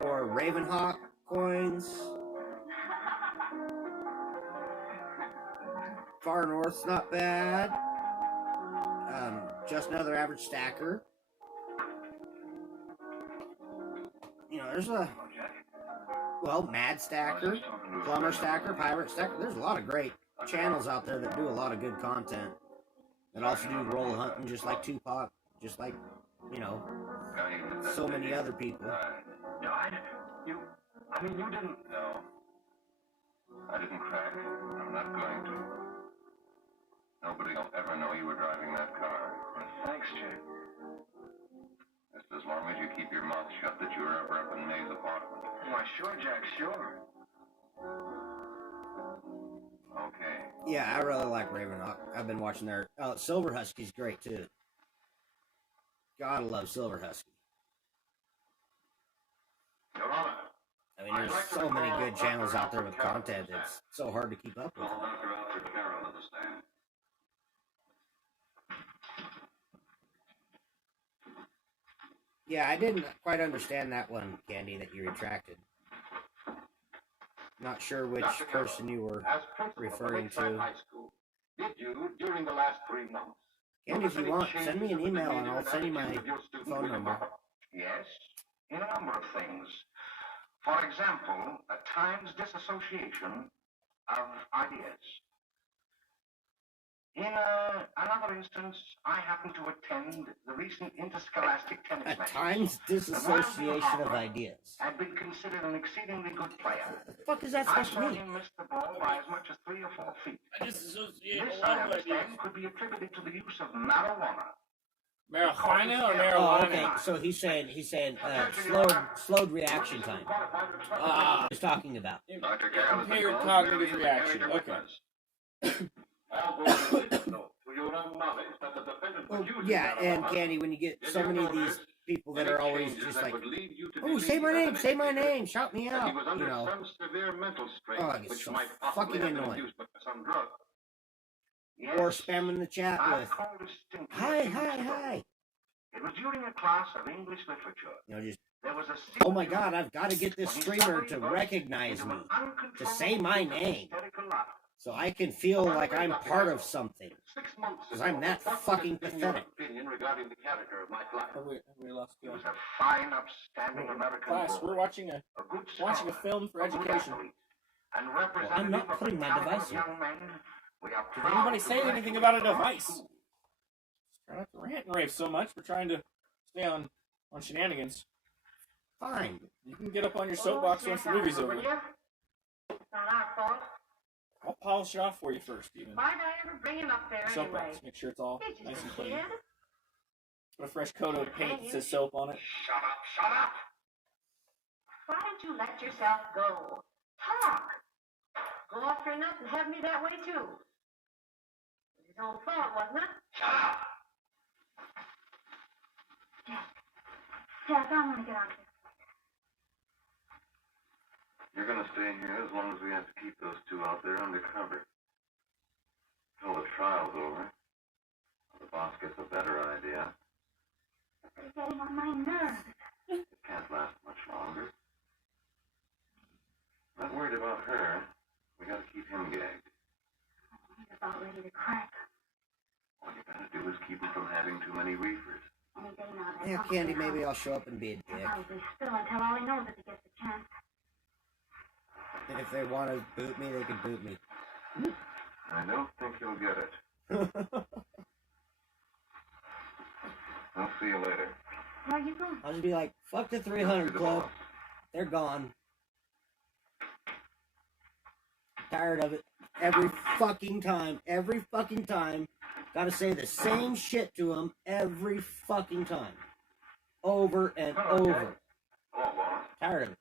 or Ravenhawk coins? Far North's not bad. Just another average stacker. You know, there's Mad Stacker, Plumber Stacker, Pirate Stacker. There's a lot of great channels out there that do a lot of good content. That also do roll hunting, just like Tupac, just like, you know, so many other people. Died? You didn't. No. I didn't crack. I'm not going to. Nobody will ever know you were driving that car. Thanks, Jake. Just as long as you keep your mouth shut that you were ever up in May's apartment. Why, sure, Jack, sure. Okay. Yeah, I really like Ravenhawk. I've been watching their Silver Husky's great too. Gotta love Silver Husky. Your Honor. I mean, there's so many good channels out there with content. It's so hard to keep up with. Call Dr. Alfred Carroll at the stand. Yeah, I didn't quite understand that one, Candy, that you retracted. Not sure which person you were As principal of referring Lakeside to. High School, did you, during the last 3 months, Candy, if you want, send me an email and I'll send you my attitude of your student phone William number. Butler? Yes, in a number of things. For example, at times disassociation of ideas. In another instance, I happened to attend the recent interscholastic tennis At match. times, disassociation of ideas. Had been considered an exceedingly good player. What the fuck is that I supposed saw to mean? him miss the ball by as much as 3 or 4 feet. I disassociate This, a I lot of ideas. understand, could be attributed to the use of marijuana. Marijuana or Oh, marijuana? okay. So he's saying slowed reaction time. He's talking about. Dr. Carroll has been Impaired called cognitive merely as a reaction. character Okay. witness. All those witnesses know, to your own knowledge, that the defendant Well, was using yeah, and marijuana. Candy, when you get Did so you many of know these this? people that Any are always changes just that like, would lead you to oh, say believe my as name, an say my individual name, shout me that out, he was under you know. some severe mental strain, Oh, it gets which so might possibly fucking have been annoying. induced by some drug. Yes, Or spamming the chat I with, recall distinctly hi, a few hi, weeks ago. hi. It was during a class of English literature. You know, just, There was a oh my scene god, I've got to get this when he streamer suddenly to burst recognize into me, an to uncontrollable say my fit of name, hysterical laugh. so I can feel like I'm part of something. 6 months 'Cause ago, I'm that what fucking would have been your pathetic. opinion regarding the character of my client? We lost He you. was a fine, upstanding American Class, boy, we're watching a a good watching a scholar, film for a good education. athlete, and representative I'm not of putting the my caliber device of in. young men we are Did proud anybody to say anything graduate about a from our device? school. Try not to rant and rave so much. We're trying to stay on shenanigans. Fine. You can get up on your soapbox once the movie's over. It's not our fault. I'll polish it off for you first, even. Why'd I ever bring him up there anyway? Soapbox. Make sure it's all He's nice just and a clean. kid. Put a fresh coat of paint that says soap on it. Shut up, shut up! Why don't you let yourself go? Talk. Go off your nut and have me that way too. It was his own fault, wasn't it? Shut up! Jack, I want to get on this. You're gonna stay here as long as we have to keep those two out there undercover. Till the trial's over. The boss gets a better idea. They're getting on my nerves. It can't last much longer. Not worried about her. We gotta keep him gagged. He's about ready to crack. All you gotta do is keep him from having too many reefers. Any day now. that Yeah, pump's Candy, gonna maybe come. I'll show up and be a dick. He'll probably spill and tell all he knows if he gets the chance. And if they want to boot me, they can boot me. I don't think he'll get it. I'll see you later. Where are you going? I'll just be like, fuck the 300 club. They're gone. Tired of it. Every fucking time. Gotta say the same shit to them every fucking time. Over and over. Hello, boss. Tired of it.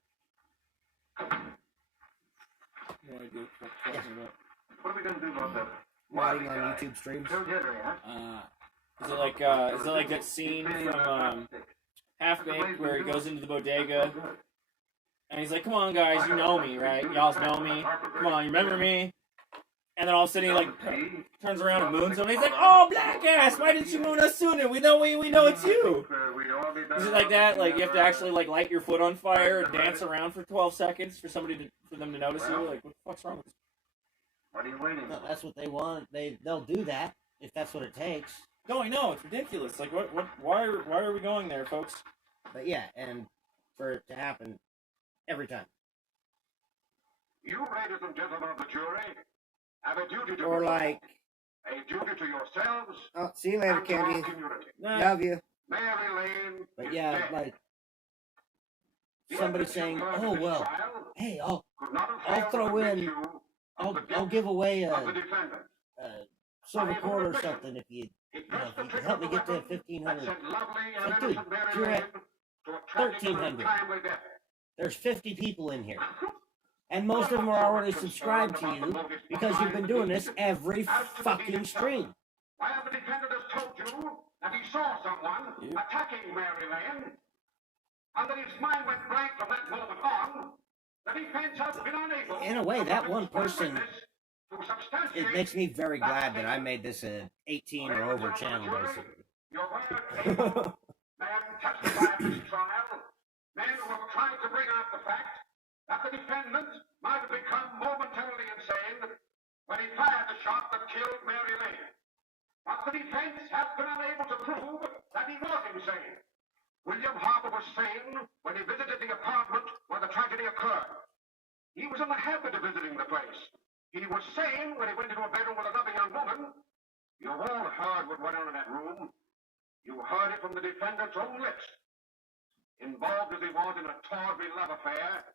No idea what you're talking about. What are we gonna do about that? Modding on YouTube streams. Still Jerry, huh? Is it like that scene from Half Baked where he goes into the bodega and he's like, "Come on, guys, you know me, right? Y'all know me. Come on, you remember me?" And then all of a sudden he like turns around and moons him. And he's like, "Oh, black ass! Why didn't you moon us sooner? We know it's you." Is it like that? Like you have to actually like light your foot on fire and dance around for 12 seconds for them to notice you? Like, what the fuck's wrong with this? What are you waiting No, for? that's what they want. They'll do that if that's what it takes. No, I know, it's ridiculous. Like, why are we going there, folks? But yeah, and for it to happen every time. You, ladies and gentlemen of the jury, have a duty to Or perform. like, A duty to yourselves oh, see you later, and to our Candy. community. Nah, Love you. Mary Lane But is yeah, dead. like The somebody evidence you saying, heard "Oh in this well, trial hey, could not have I'll failed to throw convince in- you of I'll the I'll guilt give away of the a defendant. silver cord or something if you He know, pressed if the you trigger help me of the get to weapon that 1,500. sent lovely and Like, dude, innocent Mary you're Lane at to a tragic and 1,300. untimely death. There's 50 people in here, and most of them are already subscribed to you because you've been doing this every fucking stream. Why, the defendant has told you that he saw someone attacking Mary Lane, and that his mind went blank from that moment on, the defense has been unable... In a way, that one person, it makes me very glad that I made this a 18 or over channel, basically. Your word, men testify at this trial, men who have tried to bring out the fact that the defendant might have become momentarily insane when he fired the shot that killed Mary Lane. But the defense has been unable to prove that he was insane. William Harper was sane when he visited the apartment where the tragedy occurred. He was in the habit of visiting the place. He was sane when he went into a bedroom with another young woman. You all heard what went on in that room. You heard it from the defendant's own lips. Involved as he was in a tawdry love affair,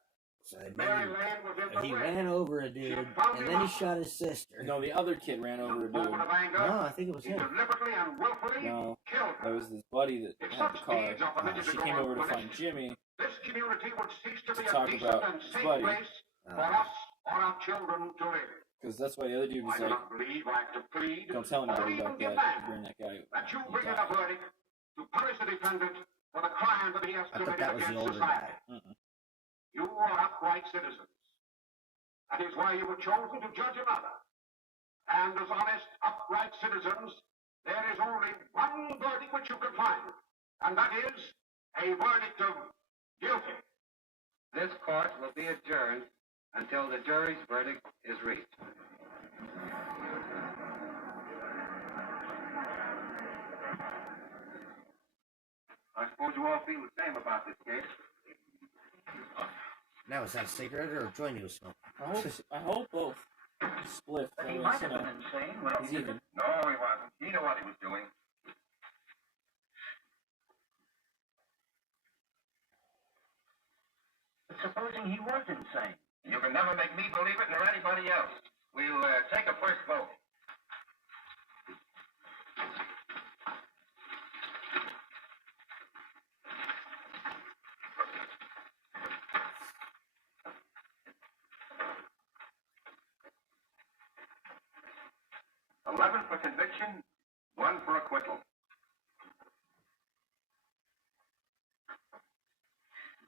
So Mary Lane was in the he way. ran over a dude, and then he shot his sister. No, the other kid ran over a dude. Moment of anger, No, I think it was he him. deliberately and willfully No, killed that her. was his buddy that If had such the car. deeds are permitted to She go came over to unpunished, find Jimmy. this community would cease to be To a talk decent about and his safe buddy. place for us or our children to live. Because that's why the other dude I was do like, not believe I have to plead don't tell or anybody even about that. demand Bring that guy. that you He bring in a died. verdict to punish the defendant for the crime that he has I thought committed that was the against older society. guy. You are upright citizens. That is why you were chosen to judge another. And as honest, upright citizens, there is only one verdict which you can find, and that is a verdict of guilty. This court will be adjourned until the jury's verdict is reached. I suppose you all feel the same about this case. Now, is that a cigarette or a joint he was smoking? I hope both. Split. But he might have been insane when He's he did even. it. No, he wasn't. He knew what he was doing. But supposing he was insane. You can never make me believe it nor anybody else. We'll take a first vote. $11 for conviction, 1 for acquittal.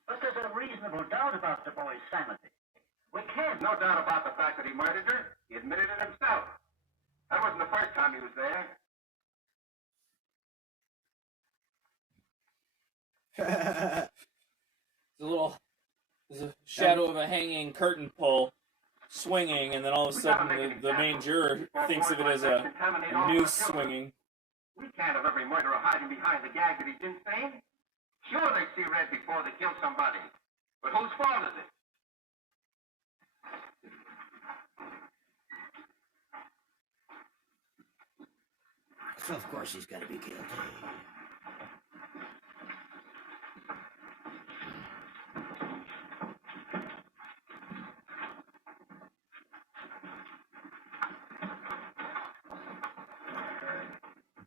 But there's a reasonable doubt about the boy's sanity. We can't. No doubt about the fact that he murdered her. He admitted it himself. That wasn't the first time he was there. There's a shadow of a hanging curtain pole swinging, and then all of a sudden the main juror thinks of it as a noose swinging. We can't have every murderer hiding behind the gag that he's insane. Sure, they see red before they kill somebody. But whose fault is it? So, of course, he's got to be guilty.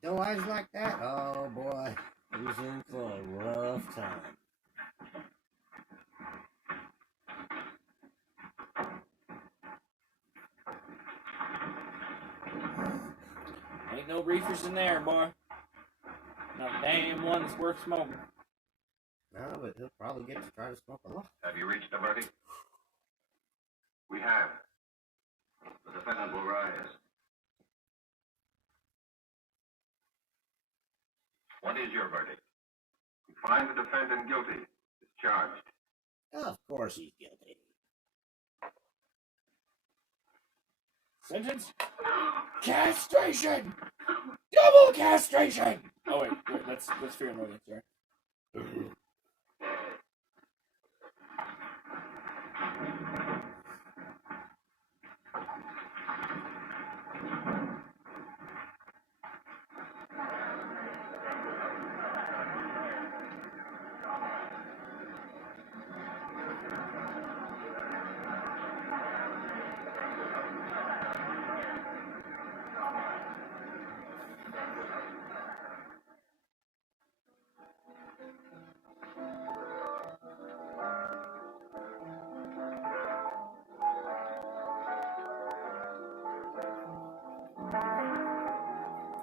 No eyes like that? Oh, boy. He's in for a rough time. Ain't no reefers in there, boy. Not a damn one that's worth smoking. No, but he'll probably get to try to smoke a lot. Have you reached a verdict? We have. The defendant will rise. What is your verdict? We find the defendant guilty. Discharged. Of course he's guilty. Sentence? Castration! Double castration! Oh, wait, that's fear and loathing, sorry.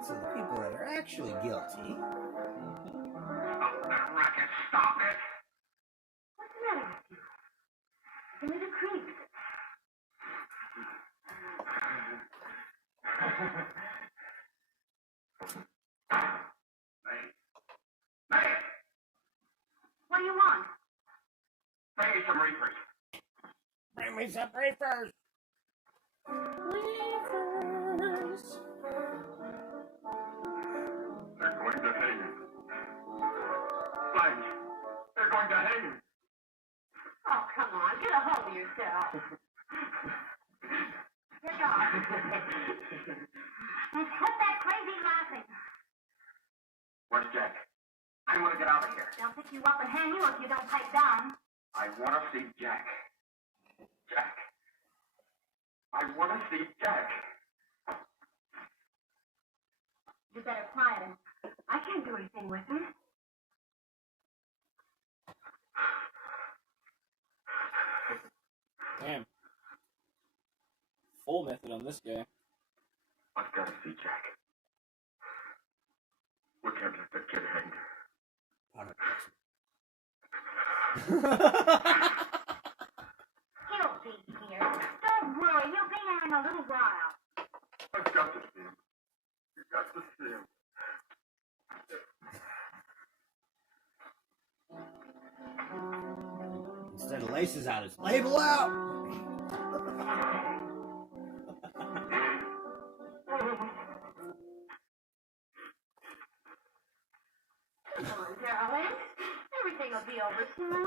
So the people that are actually guilty. Stop that racket. Stop it. What's the matter with you? Give me the creeps. May. What do you want? Bring me some reapers. Bring me some reapers. They're going to hang him. Blanche, they're going to hang him. Oh, come on. Get a hold of yourself. Here goes. And quit that crazy laughing. Where's Jack? I want to get out of here. They'll pick you up and hang you if you don't pipe down. I want to see Jack. Jack. I want to see Jack. You better quiet him. I can't do anything with him. Damn. Full method on this guy. I've got to see Jack. We can't let the kid hang. He'll be here. Don't worry. He'll be here in a little while. I've got to see him. You've got to see him. Instead of laces out, it's label out. Come on, darling. Everything will be over soon.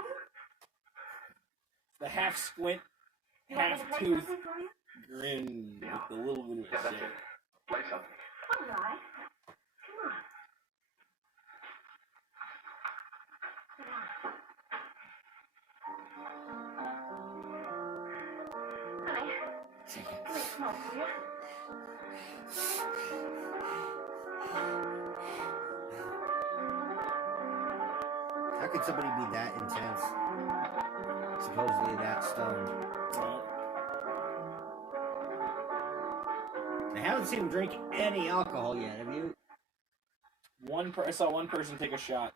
The half squint, You want me half to play tooth something for you? grin with a little bit of Yeah, that's shit. it. Play something. All right. Come on. Sit down. Honey, give me a smoke, will you? How could somebody be that intense? Supposedly that stoned. I haven't seen him drink any alcohol yet, have you? I saw one person take a shot.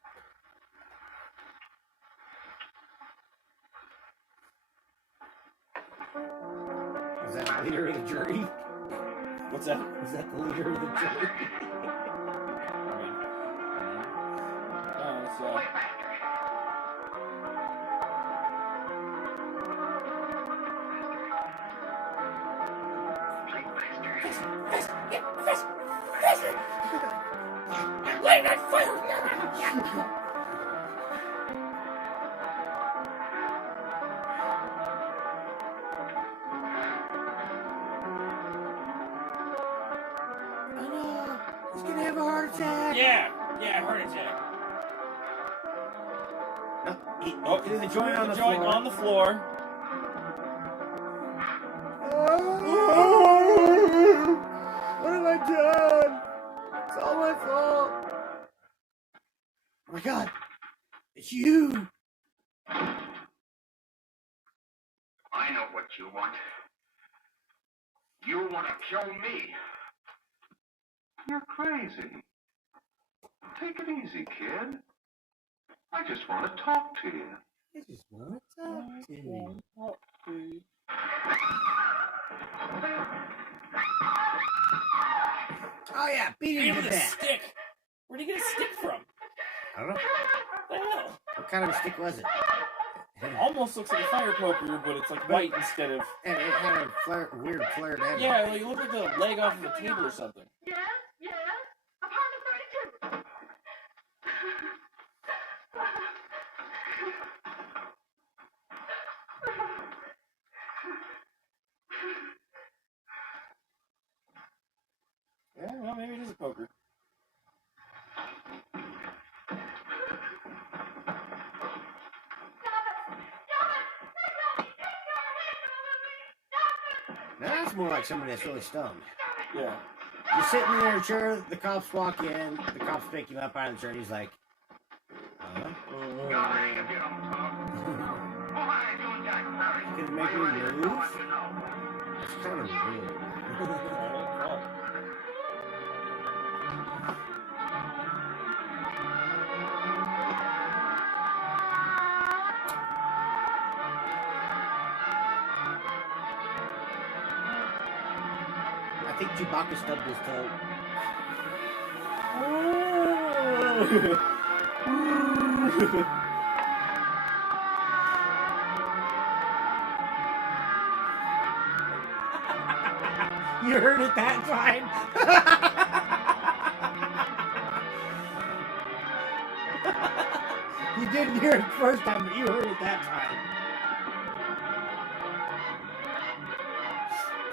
Is that the leader of the jury? What's that? Is that the leader of the jury? Oh, Play faster. Play faster. Light that fire! Oh no! He's gonna have a heart attack! yeah, heart attack. Oh, threw the joint on the joint floor. on the floor. What have I done? It's all my fault. Oh my god. It's you. I know what you want. You want to kill me. You're crazy. Take it easy, kid. I just want to talk to you. I just want to talk to you. Oh yeah, beat him to With a death. stick. Where'd he get a stick from? I don't know. What the hell? What kind of a stick was it? Almost looks like a fire poker, but it's like white instead of. And it had a weird flared end. Yeah, like it looked like the leg off of a table or something. Yes, yes. Apartment 32. Yeah, well, maybe it is a poker. Now that's more like somebody that's really stoned. Yeah. He's sitting in their chair, the cops walk in, the cops pick him up out of the chair, and he's like, You'll hang if you don't talk. What are you doing, Jack? Hurry. Can it make Are you me ready? I move? want to know. It's kind of weird. think Chewbacca stubbed his toe. You heard it that time. You didn't hear it the first time, but you heard it that time.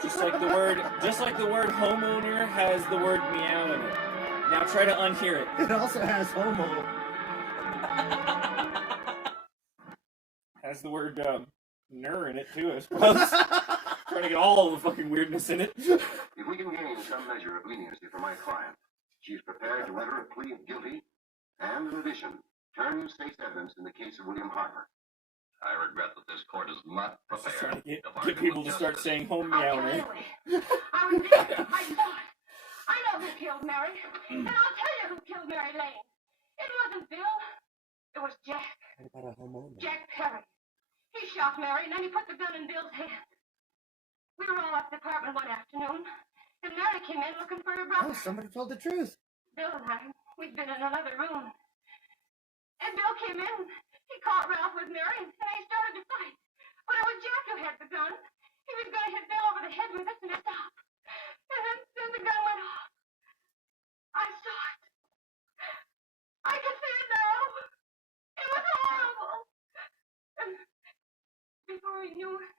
Just like the word homeowner has the word meow in it. Now try to unhear it. It also has homo. Has the word ner in it too, I suppose. Trying to get all the fucking weirdness in it. If we can gain some measure of leniency for my client, she's prepared to enter a plea of guilty and, in addition, turn state's evidence in the case of William Harper. I regret that this court is not Just prepared trying to get people to start saying home meow. I was there. I saw it. I know who killed Mary. And I'll tell you who killed Mary Lane. It wasn't Bill. It was Jack. What about a homeowner? Jack Perry. He shot Mary, and then he put the gun in Bill's hand. We were all at the apartment one afternoon, and Mary came in looking for her brother. Oh, somebody told the truth. Bill and I, we'd been in another room. And Bill came in, he caught Ralph with Mary, and they started to fight. But it was Jack who had the gun. He was going to hit Bill over the head with it, and it stopped. And then the gun went off. I saw it. I can see it now. It was horrible. And before he knew it,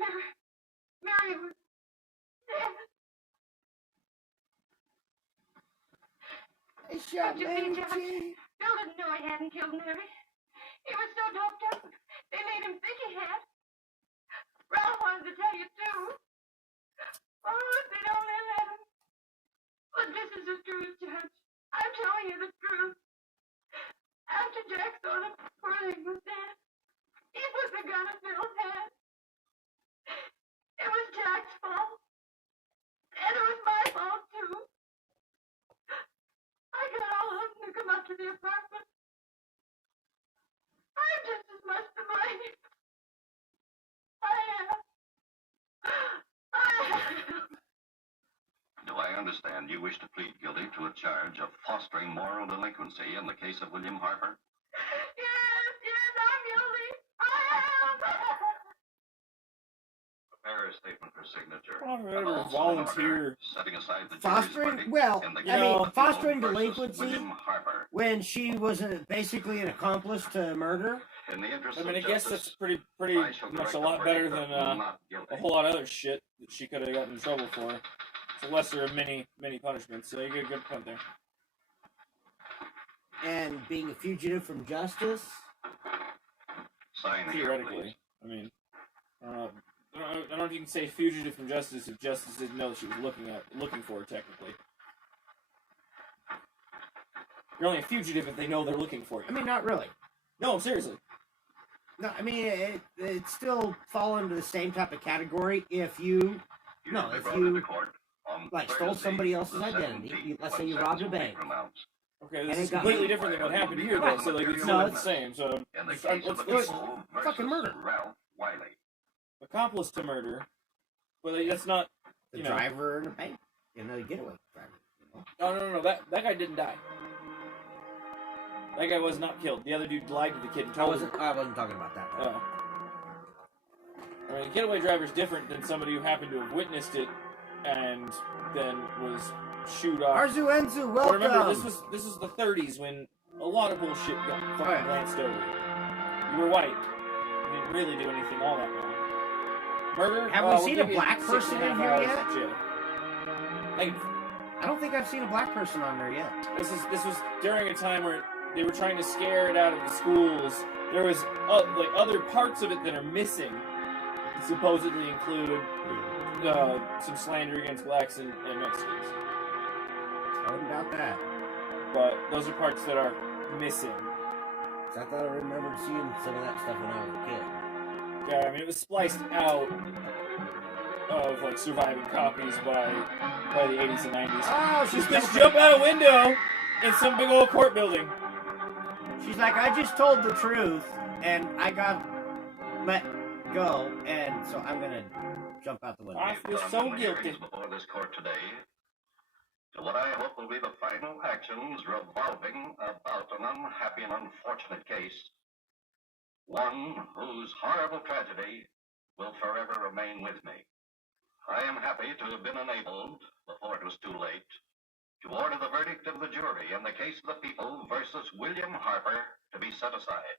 Mary was dead. I shot Mary. Mary Jane. Bill didn't know he hadn't killed Mary. He was so doped up, they made him think he had. Ralph wanted to tell you, too. Oh, if they'd only let him. But this is the truth, Judge. I'm telling you the truth. After Jack saw the poor thing was dead, he put the gun in Bill's hand. It was Jack's fault. And it was my fault, too. I got all of them to come up to the apartment. I'm just as much to blame. I am. Do I understand you wish to plead guilty to a charge of fostering moral delinquency in the case of William Harper? Yes, I'm guilty. I am. Prepare a statement for signature. Volunteer. Setting aside the jury's Fostering, verdict well, in the I case mean, of fostering Bill versus delinquency William Harper. when she was basically an accomplice to murder. In the interest I mean, I of guess justice, that's pretty I shall much direct a the lot better verdict than of not guilty. a whole lot of other shit that she could have gotten in trouble for. It's a lesser of many punishments. So you get a good point there. And being a fugitive from justice. Sign here, Theoretically, please. I mean, I don't know if you can say fugitive from justice if justice didn't know she was looking for her technically. You're only a fugitive if they know they're looking for you. I mean, not really. No, seriously. No, I mean, it still fall into the same type of category if you, You no, shall be if brought you, into court on like, stole Thursday, somebody else's the identity. 17th, Let's say when you robbed a sentence will be bank. pronounced. Okay, And this it is got completely me. different than what happened here, though. So like it's No, not the it's- same. So In the let's, case of the let's people fucking murder. Ralph Wiley. accomplice to murder. But like, that's not. The You know. driver in a bank, the getaway driver. You know? No. That guy didn't die. That guy was not killed. The other dude lied to the kid and I told him. wasn't talking about that. Oh. I mean, a getaway driver is different than somebody who happened to have witnessed it and then was shooed off. Arzu Enzu, But welcome. remember, this was the 30s when a lot of bullshit got fucking Right. glanced over. You were white. You didn't really do anything all that wrong. Murder? Have we we'll seen give a you black 6.5 person in here hours yet? in jail. Like, I don't think I've seen a black person on there yet. this was during a time where they were trying to scare it out of the schools. There was like other parts of it that are missing. That supposedly include some slander against blacks and Mexicans. I wouldn't doubt that. But those are parts that are missing. 'Cause I thought I remembered seeing some of that stuff when I was a kid. Yeah, I mean it was spliced out of like surviving copies by the 80s and 90s. Oh, This bitch jump out a window in some big old court building. She's like, I just told the truth, and I got let go, and so I'm gonna jump out the window. I feel so guilty. Before this court today, to what I hope will be the final actions revolving about an unhappy and unfortunate case, one whose horrible tragedy will forever remain with me. I am happy to have been enabled, before it was too late, to order the verdict of the jury in the case of the people versus William Harper to be set aside.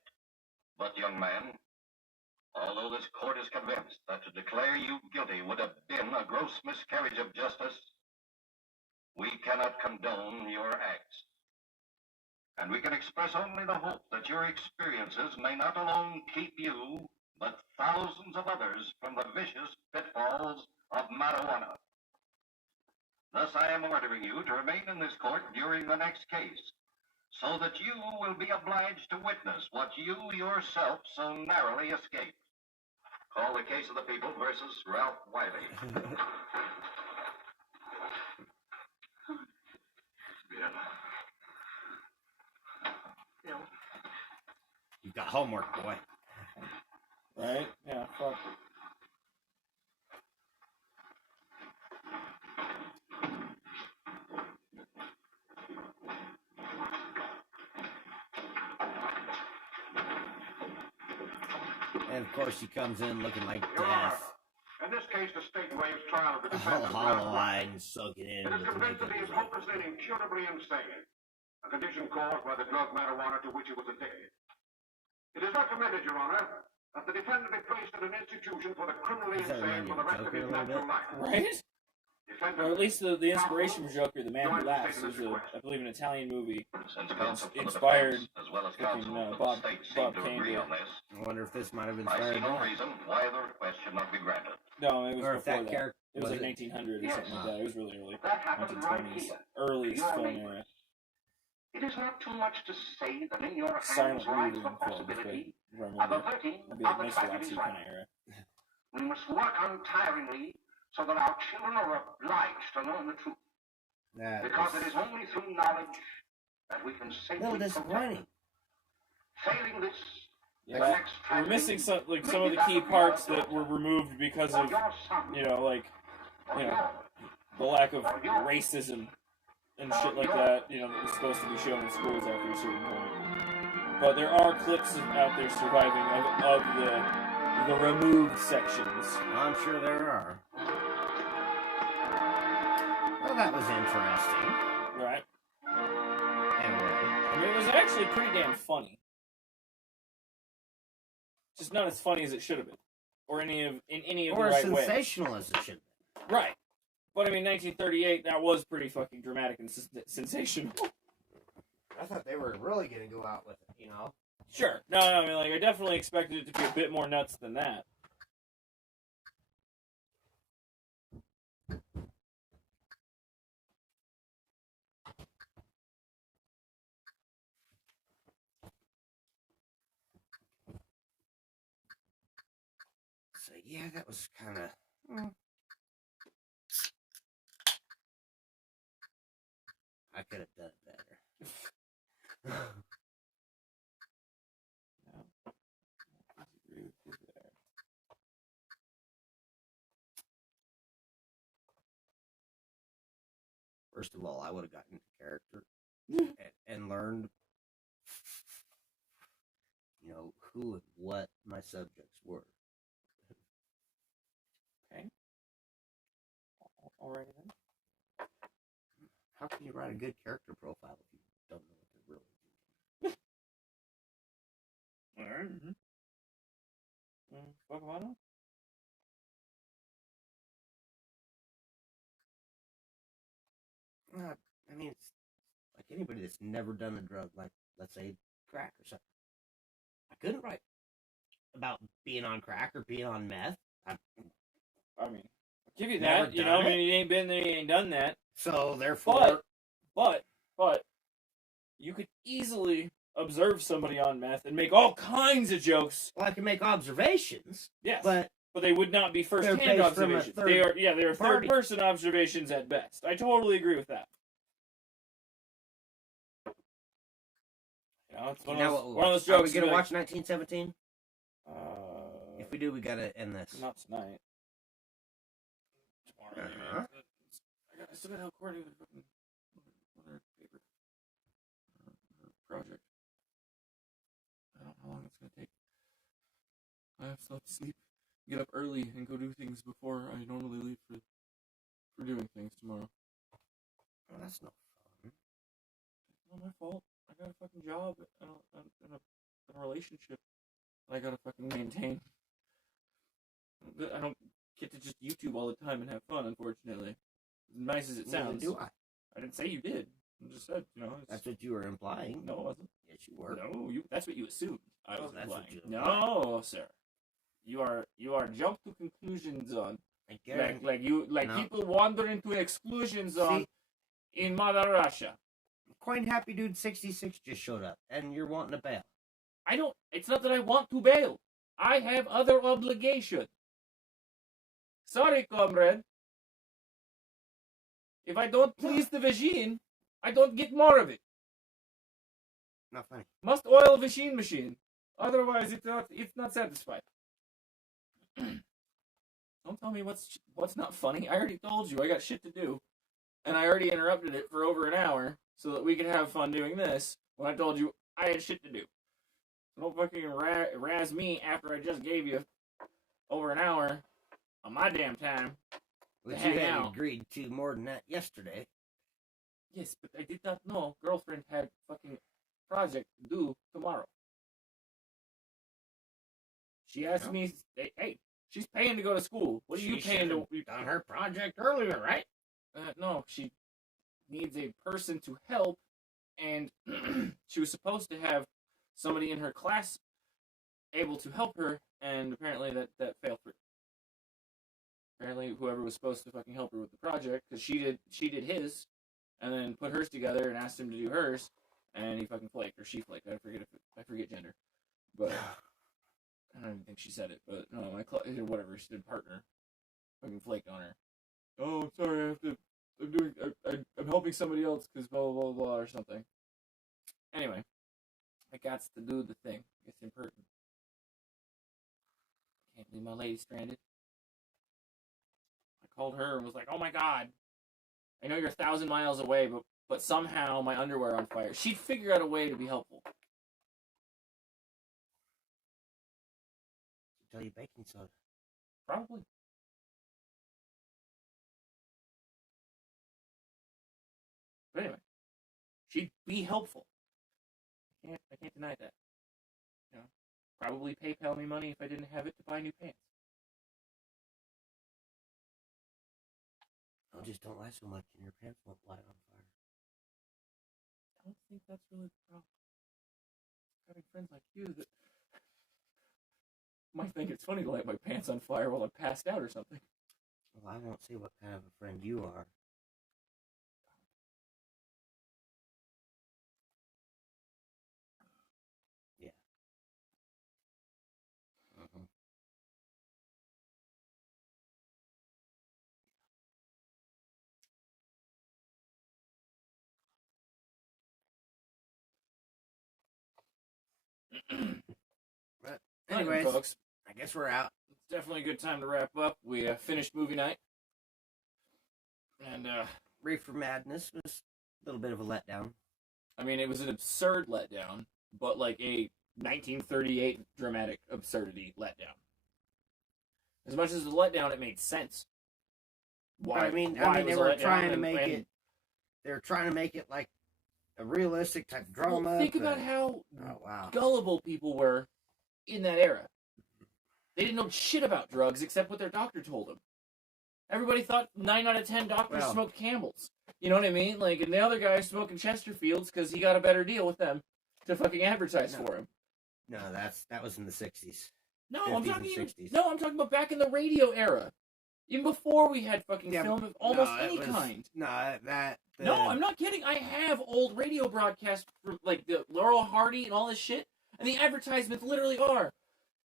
But, young man, although this court is convinced that to declare you guilty would have been a gross miscarriage of justice, we cannot condone your acts. And we can express only the hope that your experiences may not alone keep you, but thousands of others from the vicious pitfalls of marijuana. Thus, I am ordering you to remain in this court during the next case, so that you will be obliged to witness what you yourself so narrowly escaped. Call the case of the people versus Ralph Wiley. Bill. You got homework, boy. Right? Yeah, fuck. And of course, he comes in looking like Your Honor, death. in this case, the state waives trial of the A whole defendant. hollow-eyed and soaking in It is with the convinced that makeup. he is hopelessly and incurably insane, a condition caused by the drug marijuana to which he was addicted. It is recommended, Your Honor, that the defendant be placed in an institution for the criminally Does that insane remind for you the of rest of Joker his a little natural bit? life. Right? Defendant, Or at least the inspiration for Joker, The Man Who Join Laughs, the was, state in this I believe, an Italian movie. since counsel for the inspired defense, as well as freaking, counsel for Bob- the state, Bob seem to agree Campbell. on this. I wonder if this might have I see inspired no him. reason why the request should not be granted. No, it was Or if before that that. character It was like it? 1900 or Yes. something like that. It was really early. That happened right 1920s. here. Early Your film neighbor. era. It is not too much to say that in your hands Silent lies reading the film, if possibility I of remember. averting It'd be like other Mr. tragedies Waxy like kind of era. We must work untiringly so that our children are obliged to learn the truth. Because it is only through knowledge that we can No, safely this protect running. them. Failing this, Yeah, the next we're tragedy missing some may of be the that key of parts your that were daughter, removed because or of, your son, like, or you know, yours. the lack of racism and shit like that, that was supposed to be shown in schools after a certain point. But there are clips out there surviving of the removed sections. I'm sure there are. Well, that was interesting. Right. Anyway. I mean, it was actually pretty damn funny. Just not as funny as it should have been. Or in any of Or the right ways. sensational as it should be. Right. But I mean, 1938, that was pretty fucking dramatic and sensational. I thought they were really going to go out with it, Sure. No, I mean, like, I definitely expected it to be a bit more nuts than that. So, yeah, that was kind of... I could have done it better. I disagree with you there. First of all, I would have gotten into character and learned, who and what my subjects were. Okay. Alrighty then. How can you write a good character profile if you don't know what they're really doing? Alright. Fuck about it. I mean, it's like anybody that's never done a drug, like, let's say, crack or something. I couldn't write about being on crack or being on meth. I mean, I'll give you Never that. You done know, I it. mean, you ain't been there, you ain't done that. So, therefore... But, you could easily observe somebody on meth and make all kinds of jokes. Well, I can make observations, Yes. but But they would not be They're first-hand based from a observations. third They are party. third-person observations at best. I totally agree with that. It's one of those are we jokes. going to like, watch 1917? If we do, we gotta end this. Not tonight. Tomorrow. Uh-huh. I still gotta help coordinate with fucking other paper project. I don't know how long it's gonna take. I have to sleep, get up early, and go do things before I normally leave for doing things tomorrow. Well, that's no fun. It's not my fault. I got a fucking job and a relationship that I gotta fucking maintain. I don't get to just YouTube all the time and have fun, unfortunately. As nice as it sounds. Neither do I. I didn't say you did. I just said, you know. That's what you were implying. No, it wasn't. Yes, you were. No, that's what you assumed. I was that's implying. what you No, sir. You are jump to conclusion zone. I guarantee. Like No. people wander into an exclusion zone in Mother Russia. Coin Happy Dude 66 just showed up, and you're wanting to bail. It's not that I want to bail. I have other obligation. Sorry, comrade. If I don't please the Vagine, I don't get more of it. Not funny. Must oil Vagine machine. Otherwise, it's not satisfied. Don't tell me what's not funny. I already told you I got shit to do. And I already interrupted it for over an hour so that we could have fun doing this when I told you I had shit to do. So don't fucking razz me after I just gave you over an hour of my damn time. Which hang you had out. agreed to more than that yesterday. Yes, but I did not know girlfriend had fucking project due tomorrow. She asked me, hey, she's paying to go to school. What are you paying to... done her project earlier, right? No, she needs a person to help, and she was supposed to have somebody in her class able to help her, and apparently that failed through. Apparently whoever was supposed to fucking help her with the project, because she did his, and then put hers together and asked him to do hers, and he fucking flaked, or she flaked. I forget gender. But I don't even think she said it, but no, whatever, she did partner. Fucking flaked on her. Oh, sorry, I'm helping somebody else because blah, blah, blah, blah, or something. Anyway, I got to do the thing. It's important. Can't leave my lady stranded. I called her and was like, oh my god, I know you're 1,000 miles away, but somehow my underwear on fire. She'd figure out a way to be helpful. Tell you baking soda. Probably. But anyway, she'd be helpful. I can't deny that. You know, probably PayPal me money if I didn't have it to buy new pants. Oh, just don't lie so much and your pants won't light on fire. I don't think that's really the problem. Having friends like you that might think it's funny to light my pants on fire while I'm passed out or something. Well, I won't say what kind of a friend you are. Yeah. Uh-huh. But anyways, folks, I guess we're out. it's definitely a good time to wrap up. We finished movie night. And, Reefer Madness was a little bit of a letdown. I mean, it was an absurd letdown, but like a 1938 dramatic absurdity letdown. As much as a letdown, it made sense. Why they were trying to make it. They were trying to make it like a realistic type drama. Well, think about how wow. gullible people were in that era. They didn't know shit about drugs except what their doctor told them. Everybody thought 9 out of 10 doctors smoked Camels. You know what I mean? Like, and the other guy's smoking Chesterfields because he got a better deal with them to fucking advertise for him. No, that was in the 60s. No, 50s I'm talking. and 60s. No, I'm talking about back in the radio era, even before we had fucking film of almost any kind. No, No, I'm not kidding. I have old radio broadcasts from like the Laurel Hardy and all this shit, and the advertisements literally are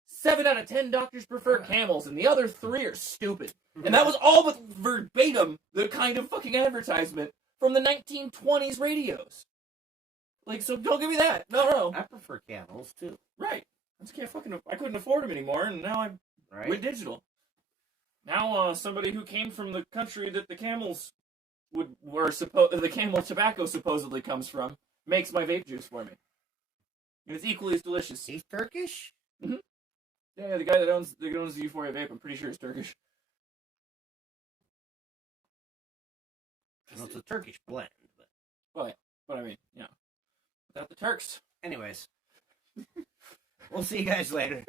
7 out of 10 doctors prefer Camels, and the other 3 are stupid. And that was all but verbatim the kind of fucking advertisement from the 1920s radios. Like, so don't give me that. No. I prefer Camels too. Right. I just can't fucking. I couldn't afford them anymore, and now I'm right? Went digital. Now, somebody who came from the country that the camels the camel tobacco supposedly comes from makes my vape juice for me, and it's equally as delicious. He's Turkish? Mm-hmm. Yeah, the guy that owns the Euphoria vape, I'm pretty sure is Turkish. Well, it's a Turkish blend, but... Well, yeah, but I mean, without the Turks. Anyways. We'll see you guys later.